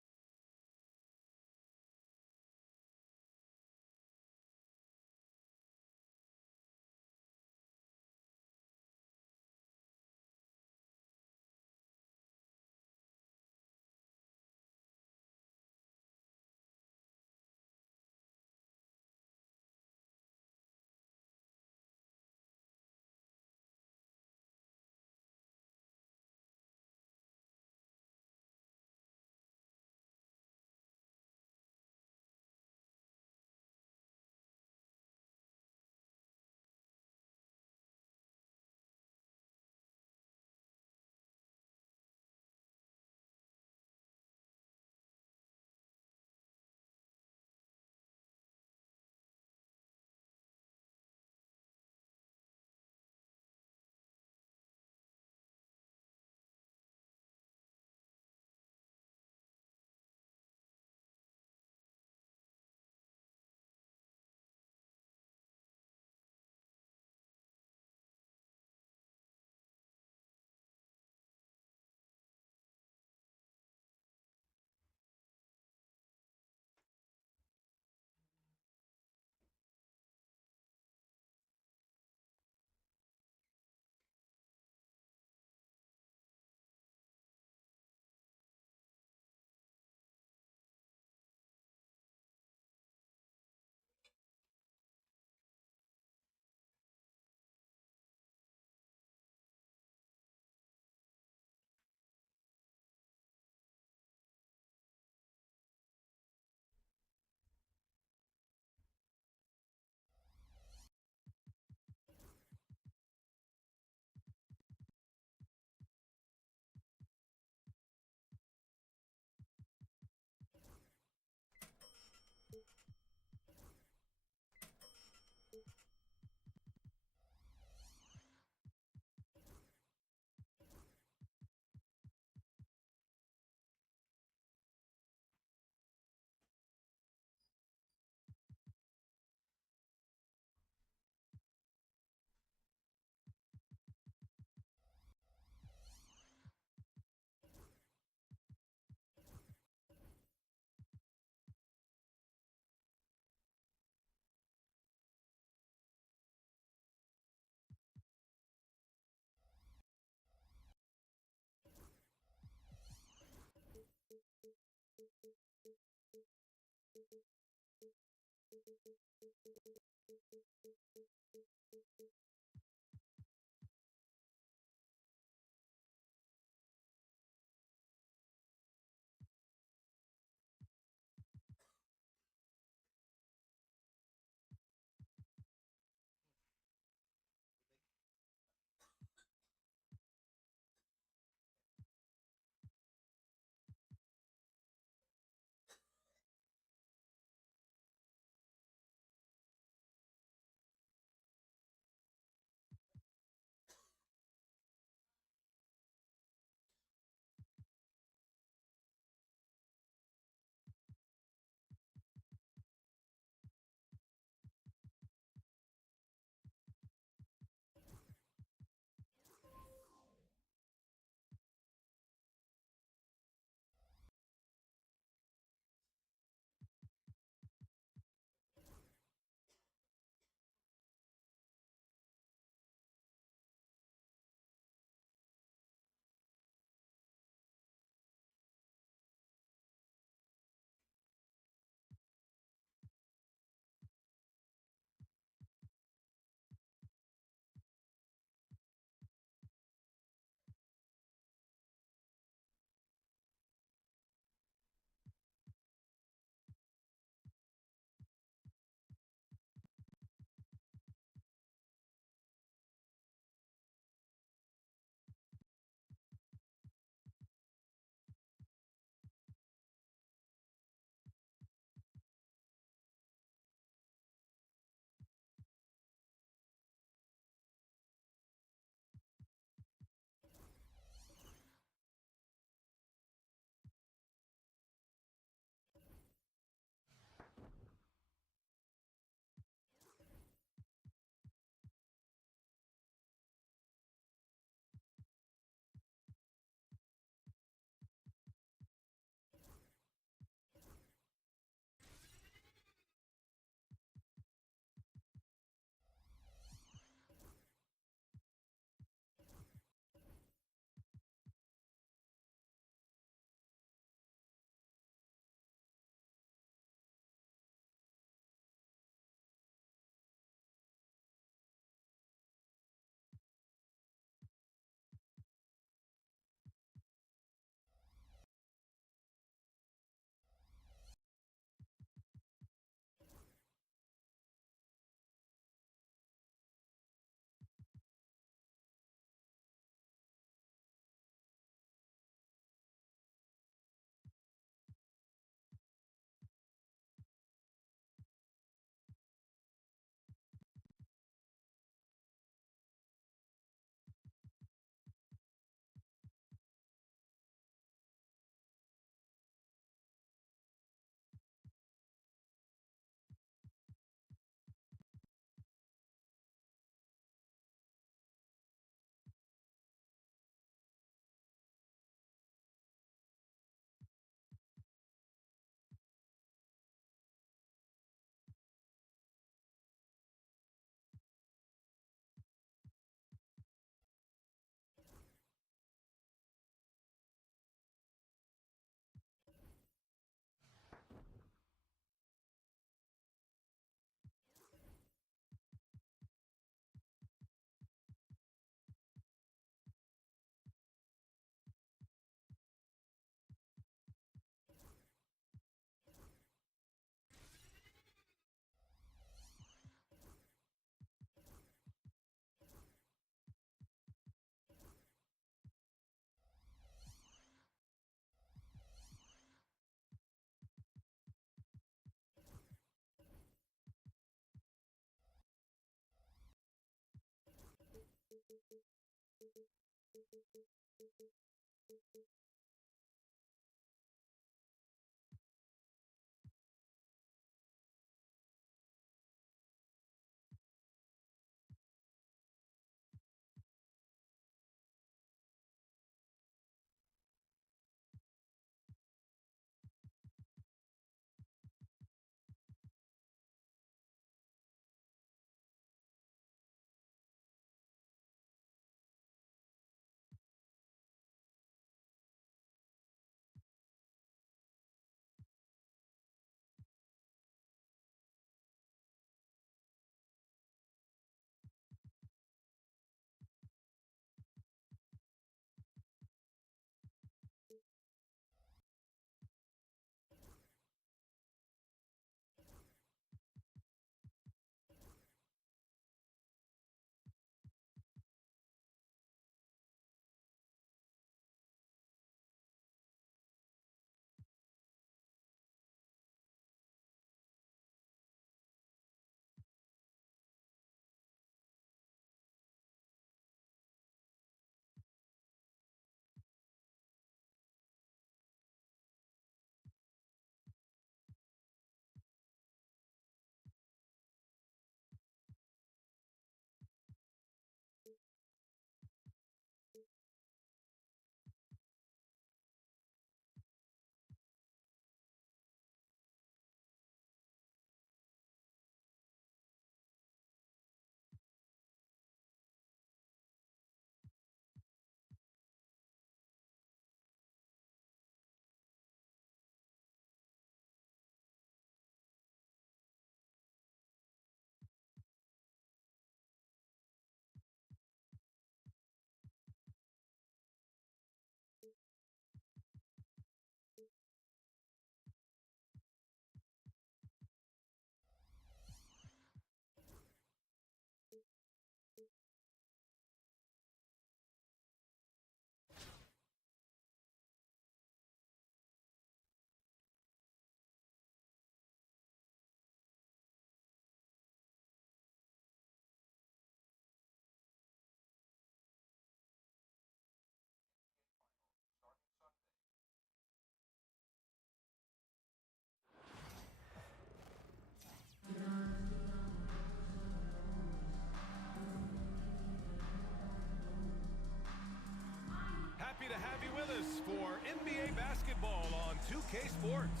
2K Sports.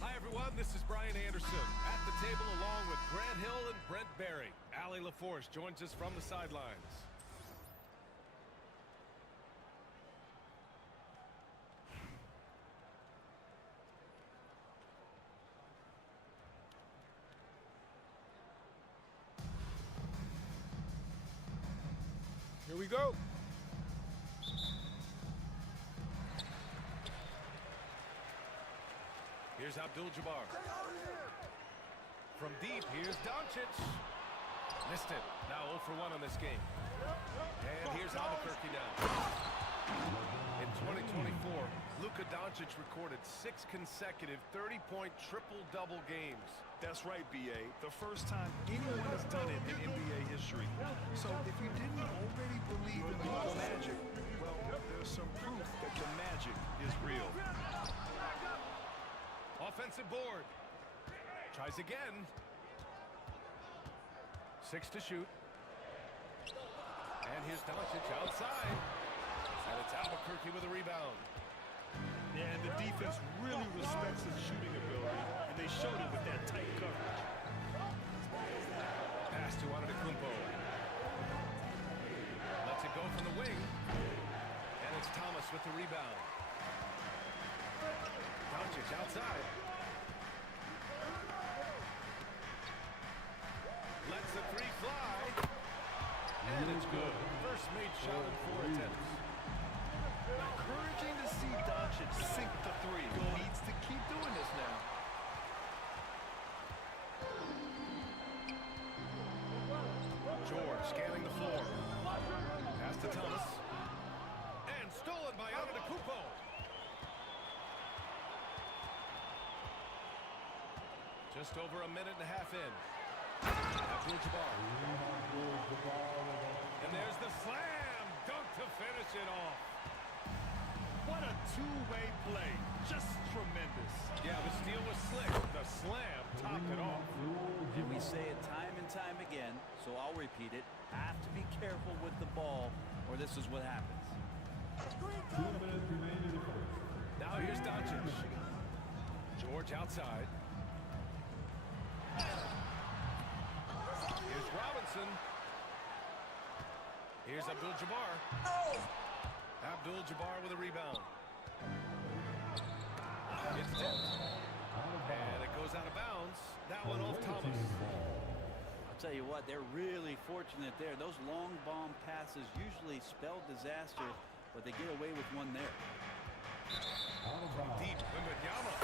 Hi, everyone. This is Brian Anderson at the table along with Grant Hill and Brent Barry. Allie LaForce joins us from the sidelines. Here we go. Here's Abdul-Jabbar. From deep, here's Doncic. Missed it. Now 0 for 1 on this game. And here's Albuquerque now. In 2024, Luka Doncic recorded 6 consecutive 30-point triple-double games. That's right, B.A. The first time anyone has done it in NBA history. So if you didn't already believe in the magic, well, there's some proof that the magic is real. Offensive board. Tries again. 6 to shoot. And here's Doncic outside. And it's Albuquerque with a rebound. Yeah, and the defense really respects his shooting ability, and they showed it with that tight coverage. Pass to Antetokounmpo. Lets it go from the wing. And it's Thomas with the rebound. Doncic outside. Lets the 3 fly. And it's good. First made shot in 4 attempts. Encouraging to see Doncic sink the 3. He needs to keep doing this now. George scanning the floor. Pass to Thomas. And stolen by Antetokounmpo. Just over a minute and a half in. Abdul-Jabbar. And there's the slam dunk to finish it off. What a two-way play. Just tremendous. Yeah, the steal was slick. The slam topped it off. And we say it time and time again, so I'll repeat it. Have to be careful with the ball, or this is what happens. 2 minutes remaining in the first. Now here's Doncic. George outside. Here's Robinson. Here's Abdul-Jabbar. Abdul-Jabbar with a rebound. It's tipped. And it goes out of bounds. That one off Thomas. I'll tell you what, they're really fortunate there. Those long bomb passes usually spell disaster, but they get away with one there. From deep, Wembanyama.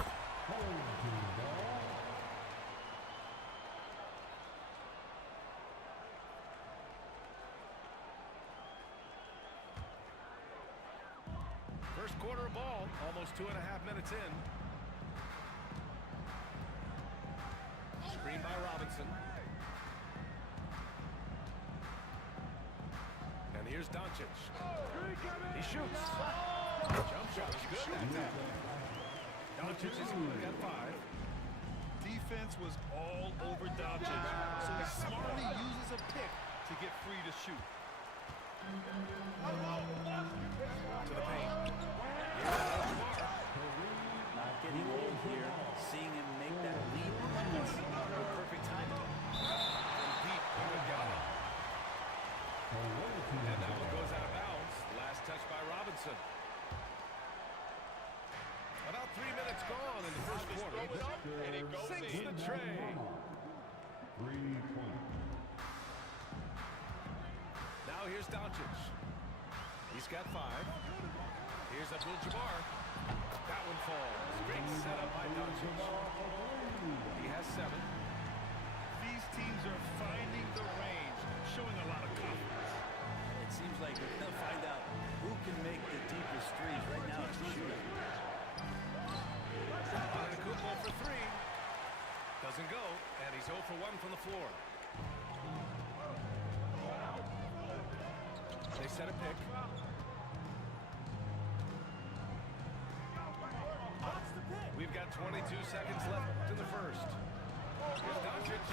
First quarter of ball, almost 2.5 minutes in. Screen by Robinson. And here's Doncic. He shoots. Jump shot is good that time. Doncic is at 5. Defense was all over Doncic, so he smartly uses a pick to get free to shoot. To the paint. Not getting old here. Seeing him make that lead pass with perfect timing. From deep, Wembanyama. And that one goes out of bounds. Last touch by Robinson. About 3 minutes gone in the first quarter. Sinks the tray. 3-point. Now here's Doncic. He's got 5. Here's Abdul-Jabbar. That one falls. Great setup by Doncic. He has 7. These teams are finding the range, showing a lot of confidence. It seems like we're going to find out who can make the deepest threes. Right now it's the shooter. Antetokounmpo for 3. Doesn't go, and he's 0 for 1 from the floor. They set a pick. We've got 22 seconds left in the first. Here's Doncic.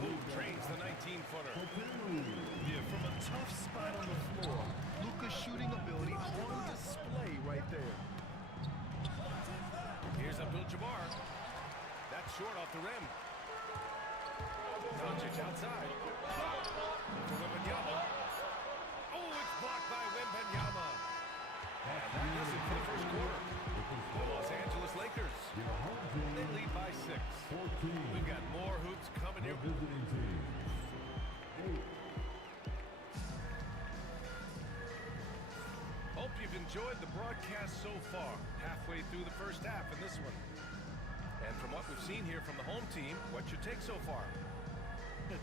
Luke drains the 19-footer. Yeah, from a tough spot on the floor, Luka's shooting ability on display right there. Here's Abdul-Jabbar. That's short off the rim. Doncic outside. For Wembanyama. Oh, it's blocked by Wembanyama. And that does it for the first quarter. The Los Angeles Lakers, they lead by 6. We've got more hoops coming here. Hope you've enjoyed the broadcast so far. Halfway through the first half in this one. And from what we've seen here from the home team, what's your take so far?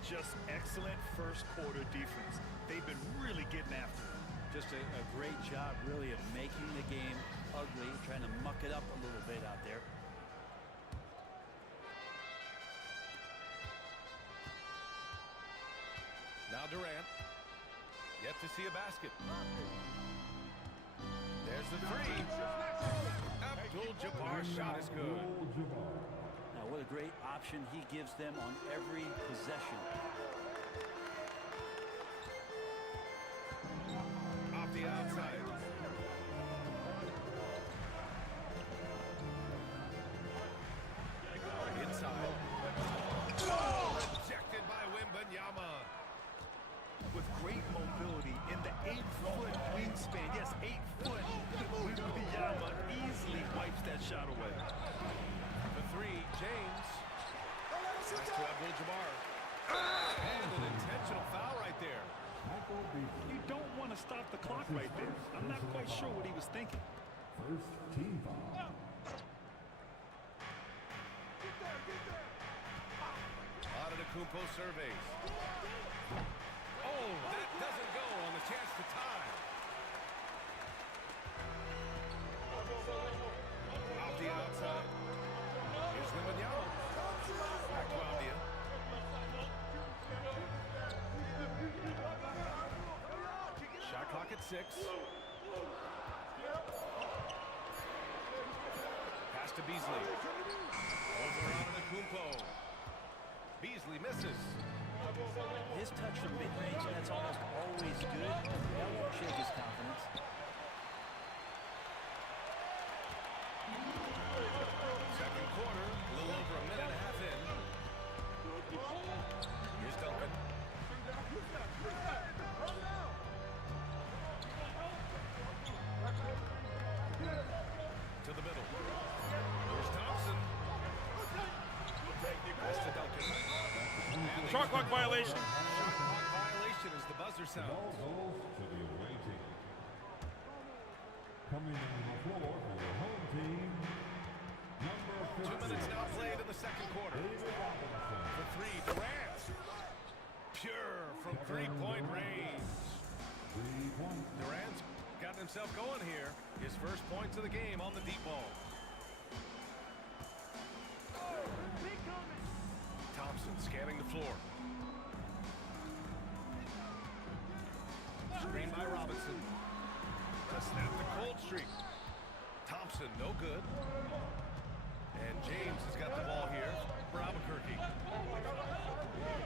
Just excellent first quarter defense. They've been really getting after it. Just a great job, really, of making the game ugly, trying to muck it up a little bit out there. Now Durant. Yet to see a basket. There's the three. Abdul-Jabbar's shot is good. Now, what a great option he gives them on every possession. Off the outside. Inside. Oh, rejected by Wembanyama. With great mobility in the 8-foot wingspan. Yes, 8 foot. Wembanyama easily wipes that shot away. The three, James. Pass to Abdul-Jabbar. And an intentional foul right there. You don't want to stop the clock right there. I'm not quite sure what he was thinking. First team foul. Antetokounmpo surveys. Oh, that doesn't go on the chance to tie. Off the outside. Here's Wembanyama. Back to Avdia. Shot clock at 6. Pass to Beasley. Over Antetokounmpo. Beasley misses. His touch from mid-range, that's almost always good. That won't shake his confidence. Second quarter, a little over a minute and a half in. Here's Duncan. To the middle. Here's Thompson. Pass to Duncan. Shot clock violation. Shot clock violation as the buzzer sounds. Ball goes to the away team. Coming in the floor for the home team, number 2 minutes now played in the second quarter. For three, Durant. Pure from three-point range. Durant's got himself going here. His first points of the game on the deep ball. Thompson scanning the floor. Screen by Robinson. To snap the cold streak. Thompson, no good. And James has got the ball here for Albuquerque.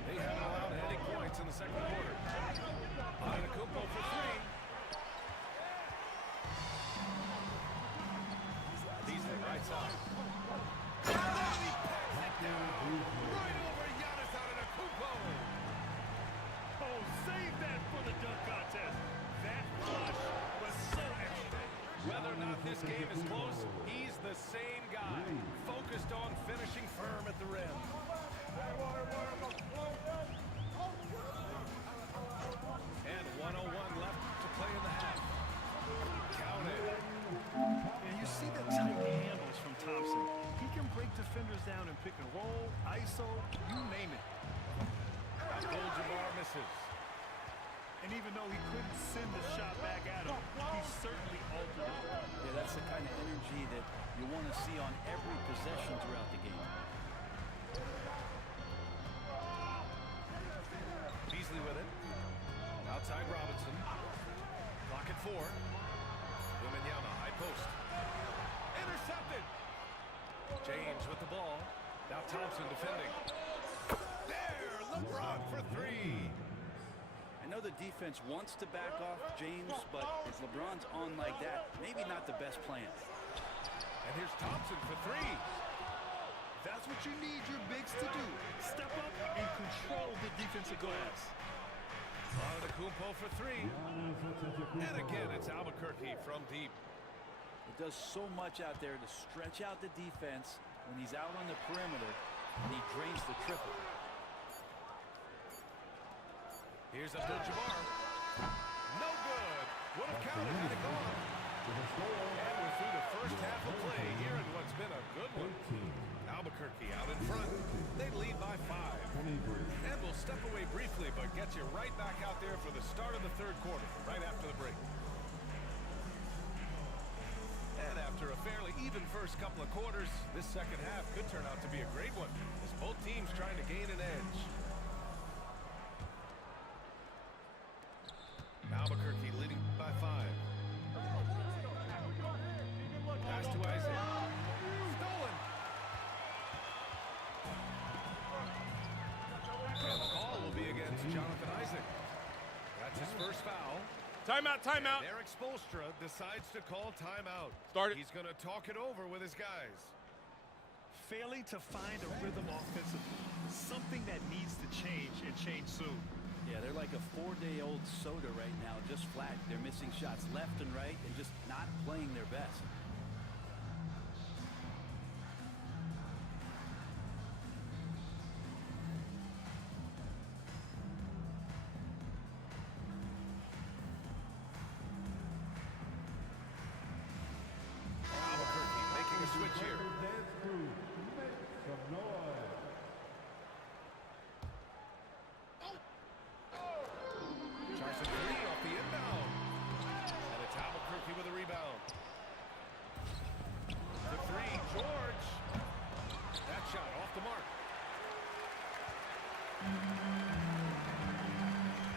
They haven't allowed any points in the second quarter. Antetokounmpo for three. Beasley right side. Right over Giannis Antetokounmpo. Oh, save that for the dunk contest. That flush was so extra. Whether or not this game is close, he's the same guy. Focused on finishing firm at the rim. And 1:01 left to play in the half. Count it. And you see the tight handles from Thompson. He can break defenders down in pick and roll, ISO, you name it. Abdul-Jabbar misses. And even though he couldn't send the shot back at him, he certainly altered it. Yeah, that's the kind of energy that you want to see on every possession throughout the game. Beasley with it. Outside Robinson. Clock at 4. Wembanyama, high post. Intercepted. James with the ball. Now Thompson defending. There, LeBron for three. I know the defense wants to back off James, but if LeBron's on like that, maybe not the best plan. And here's Thompson for three. That's what you need your bigs to do. Step up and control the defensive glass. Antetokounmpo for three. And again, it's Albuquerque from deep. It does so much out there to stretch out the defense when he's out on the perimeter, and he drains the triple. Here's Abdul-Jabbar. No good. Would have counted had it gone. And we're through the first half of play here in what's been a good one. Albuquerque out in front. They lead by 5. And we'll step away briefly, but get you right back out there for the start of the third quarter, right after the break. And after a fairly even first couple of quarters, this second half could turn out to be a great one, as both teams trying to gain an edge. Albuquerque leading by 5. Pass to Isaac. Stolen. And the call will be against Jonathan Isaac. That's his first foul. Timeout, timeout. And Eric Spoelstra decides to call timeout. Start it. He's going to talk it over with his guys. Failing to find a rhythm offensively. Something that needs to change and change soon. Yeah, they're like a 4-day-old soda right now, just flat. They're missing shots left and right and just not playing their best. Albuquerque making a switch here. Tries a three off the inbound. And it's Albuquerque with a rebound. The three, George. That shot off the mark.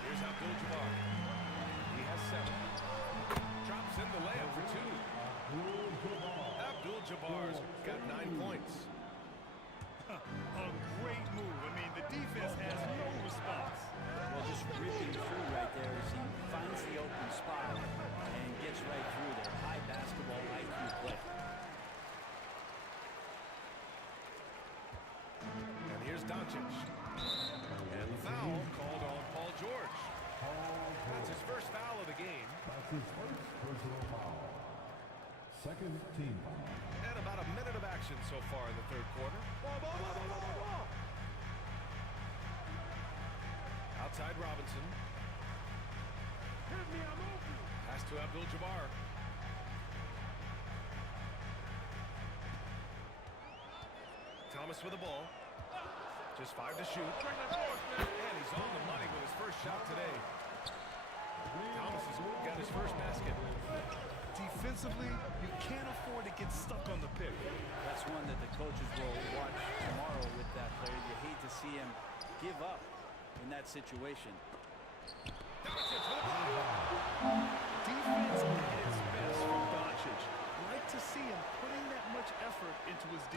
Here's Abdul-Jabbar. He has 7. Drops in the layup for 2. Abdul-Jabbar's got 9 points. A great move. I mean, the defense has no response. Well, just ripping through right there as he finds the open spot and gets right through there. High basketball IQ play. And here's Doncic. And the foul called on Paul George. That's his first foul of the game. That's his first personal foul. Second team foul. And about a minute of action so far in the third quarter. Outside Robinson. Pass to Abdul-Jabbar. Thomas with the ball. Just 5 to shoot. And he's on the money with his first shot today. Thomas has got his first basket. Defensively, you can't afford to get stuck on the pick. That's one that the coaches will watch tomorrow with that player. You hate to see him give up in that situation. Defense at its best from Doncic. Like to see him putting that much effort into his D.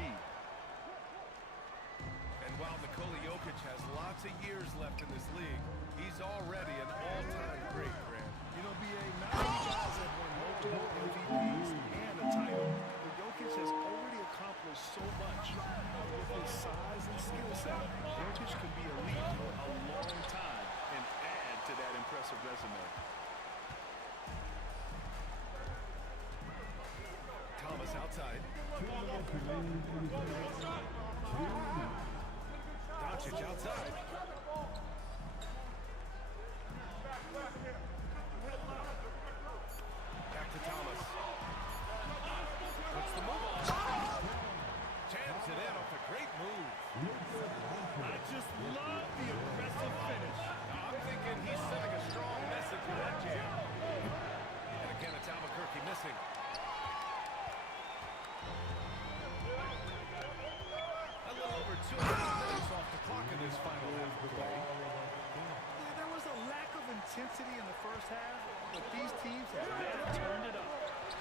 And while Nikola Jokic has lots of years left in this league, he's already an all-time great, Grant. You know, BA, not many guys have won multiple MVPs and a title. But Jokic has already accomplished so much. With his size and skill set, Jokic can be elite for a long time and add to that impressive resume. Thomas outside. Doncic outside. Back to Thomas. Puts the move on. Jams it in off a great move. I just love the aggressive finish. I'm thinking he's sending a strong message with that jam. And again, it's Albuquerque missing. A little over 2 minutes off the clock in this final half of play. Yeah, there was a lack of intensity in the first half, but these teams have really turned it up.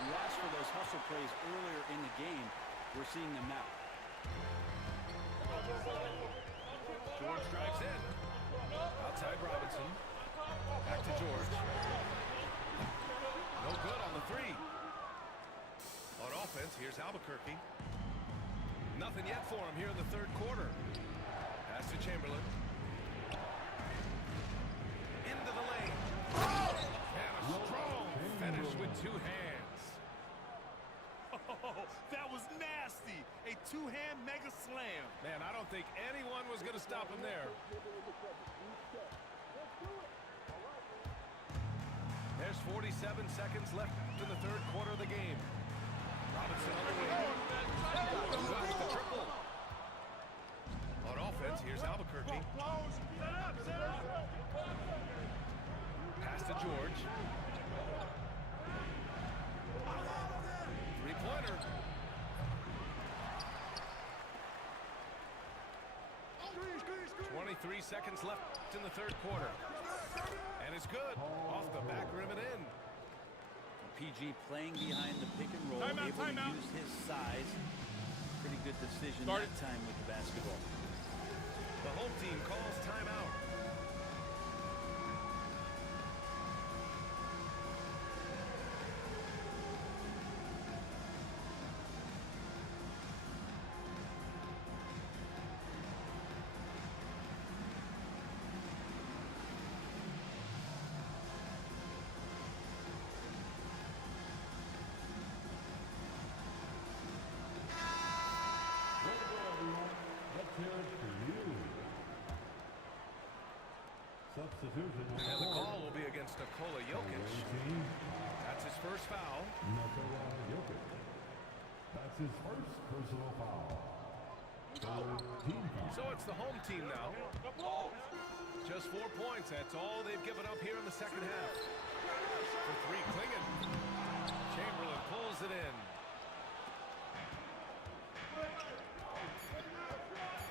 You asked for those hustle plays earlier in the game. We're seeing them now. George drives in. Outside Robinson. Back to George. No good on the three. On offense, here's Albuquerque. Nothing yet for him here in the third quarter. Pass to Chamberlain. Into the lane. And a strong finish with two hands. Oh, that was nasty. A two-hand mega slam. Man, I don't think anyone was going to stop him there. There's 47 seconds left in the third quarter of the game. Robinson on the wing. Got the triple. On offense, here's Albuquerque. Pass to George. Three-pointer. .23 seconds left in the third quarter. And it's good. Off the back rim and in. PG playing behind the pick and roll, Timeout, able to timeout. use his size. Pretty good decision Start that time with the basketball. The home team calls timeout. Substitution. And the call will be against Nikola Jokic. That's his first foul. Nikola Jokic. That's his first personal foul. Team foul. So it's the home team now. Just 4 points. That's all they've given up here in the second half. For three, Klingon. Chamberlain pulls it in.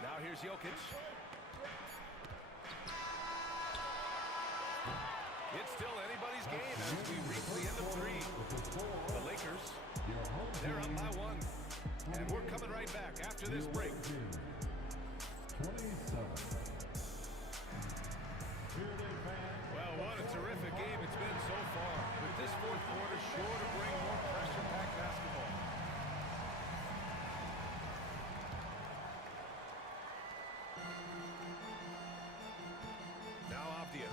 Now here's Jokic. It's still anybody's game as we reach the end of three. The Lakers, they're up by one. And we're coming right back after this break. 27. Well, what a terrific game it's been so far. With this fourth quarter sure to bring more pressure-packed basketball. Now Avdia.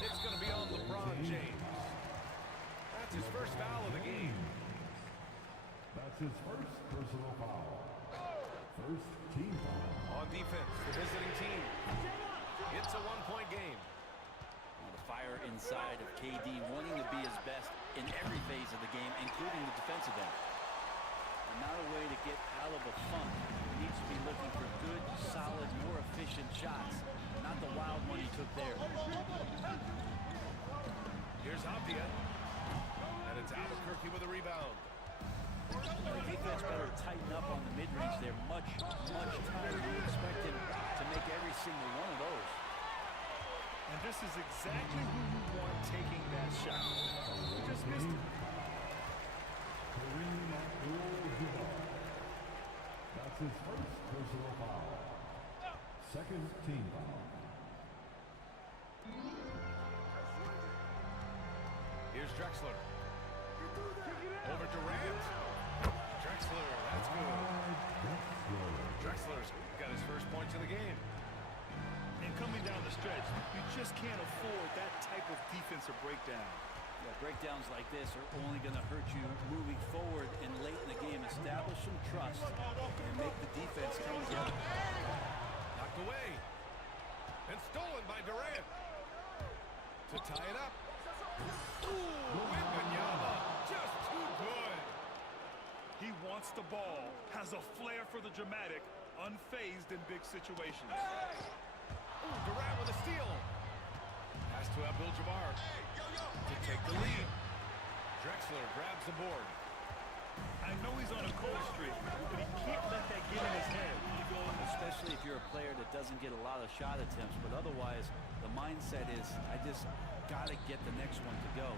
It's going to be on LeBron James. That's his first foul of the game. That's his first personal foul. First team foul. On defense, the visiting team. It's a one-point game. The fire inside of KD, wanting to be his best in every phase of the game, including the defensive end. And not a way to get out of a funk. He needs to be looking for good, solid, more efficient shots. Not the wild one he took there. Here's Avdia. And it's Albuquerque with a rebound. The defense better tighten up on the mid-range. They're much tighter. You expect him to make every single one of those. And this is exactly who you want taking that shot. He just missed it. That's his first personal foul. Second team foul. Here's Drexler. Over Durant. Drexler, that's good. Drexler's got his first points of the game. And coming down the stretch, you just can't afford that type of defensive breakdown. Yeah, breakdowns like this are only going to hurt you moving forward and late in the game. Establish some trust and make the defense come together. Knocked away. And stolen by Durant. To tie it up. Ooh, Wembanyama. Just too good. He wants the ball, has a flair for the dramatic, unfazed in big situations. Ooh, Durant with a steal. Pass to Abdul-Jabbar to take the lead. Drexler grabs the board. I know he's on a cold streak, but he can't let that get in his head. Especially if you're a player that doesn't get a lot of shot attempts, but otherwise the mindset is, I just got to get the next one to go.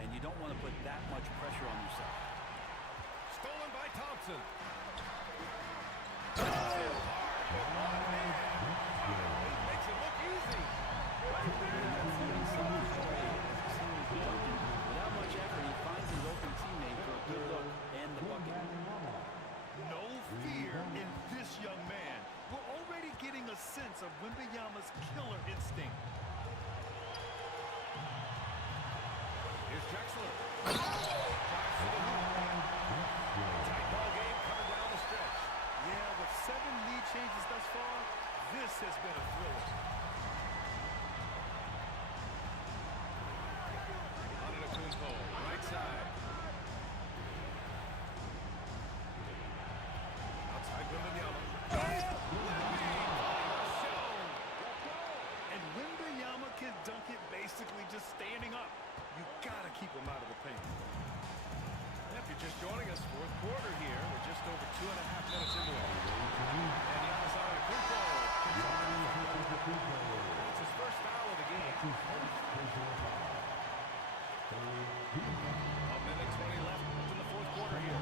And you don't want to put that much pressure on yourself. Stolen by Thompson. Makes it look easy. quarter here. We're just over 2.5 minutes into it. And Giannis Antetokounmpo. It's his first foul of the game. A minute 20 left in the fourth quarter here.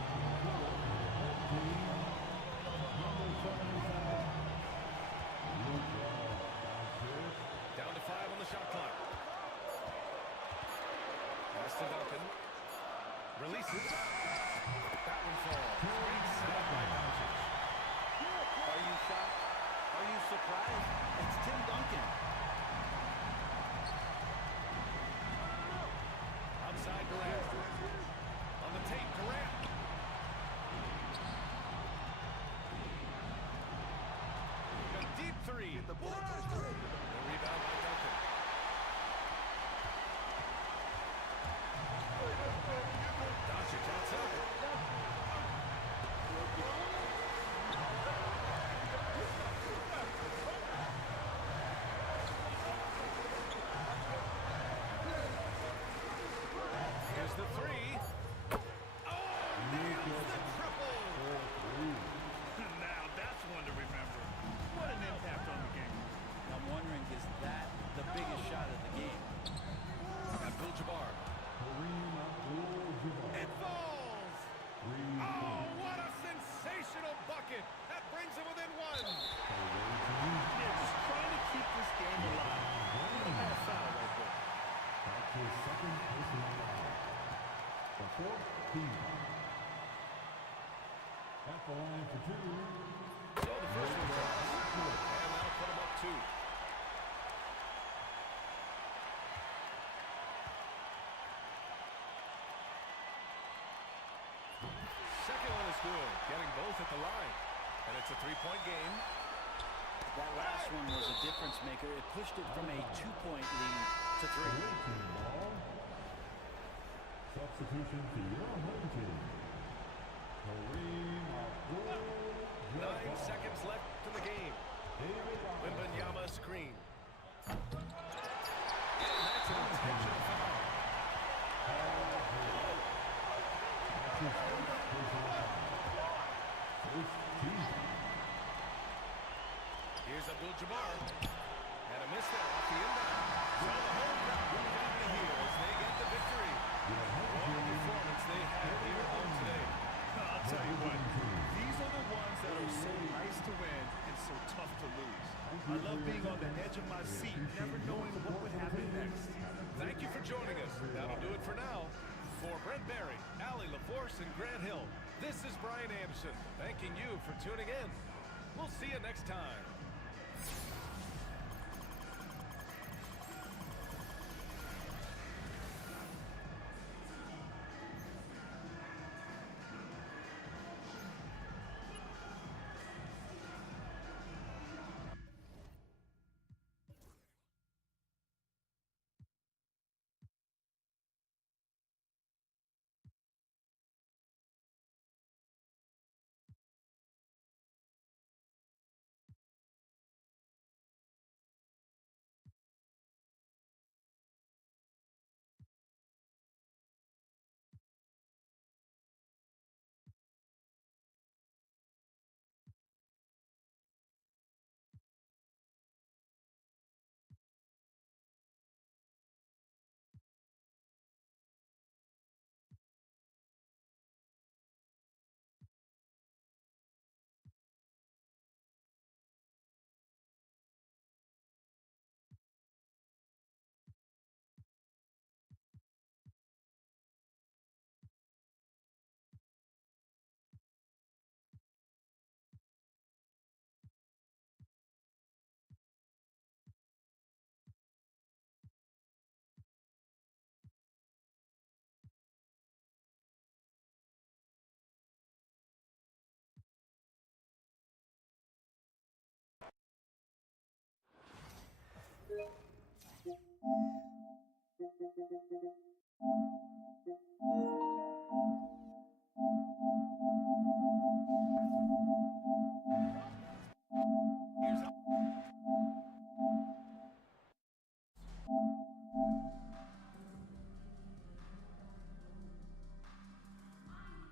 Down to 5 on the shot clock. Pass to Duncan. Releases. That one falls. Great set by Doncic. Are you shocked? Are you surprised? It's Tim Duncan. Outside Durant. On the tape, Durant. A deep three. The rebound by Duncan. Doncic outside. Here's the three. Oh, nails the triple. Now that's one to remember. What an impact on the game. I'm wondering, is that the biggest shot of the game? Abdul-Jabbar. It falls. Oh, what a sensational bucket. That brings him within one. Yeah, just trying to keep this game alive. What a bad foul right there. That's his second personal foul. The fourth team foul. At the line for two. So the first one falls. And that'll put him up 2. Second one is good. Getting both at the line. And it's a 3-point game. That last one was a difference maker. It pushed it from a 2-point lead to 3. Team ball. Substitution for your home team. Kareem Abdul-Jabbar. 9 seconds left to the game. Wembanyama screen. And that's an intentional foul. Here's Abdul-Jabbar. And a miss there off the inbound. So the home crowd will down to here as they get the victory. What a performance they had here at home today. I'll tell you what, these are the ones that are so nice to win and so tough to lose. I love being on the edge of my seat, never knowing what would happen next. Thank you for joining us. That'll do it for now. For Brent Barry, Allie LaForce, and Grant Hill, this is Brian Anderson, thanking you for tuning in. We'll see you next time.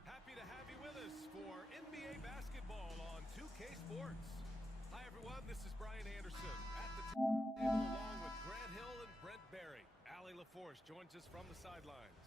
Happy to have you with us Sports. Hi, everyone. This is Brian Anderson at the table along with Grant Hill and Brent Barry. Allie LaForce joins us from the sidelines.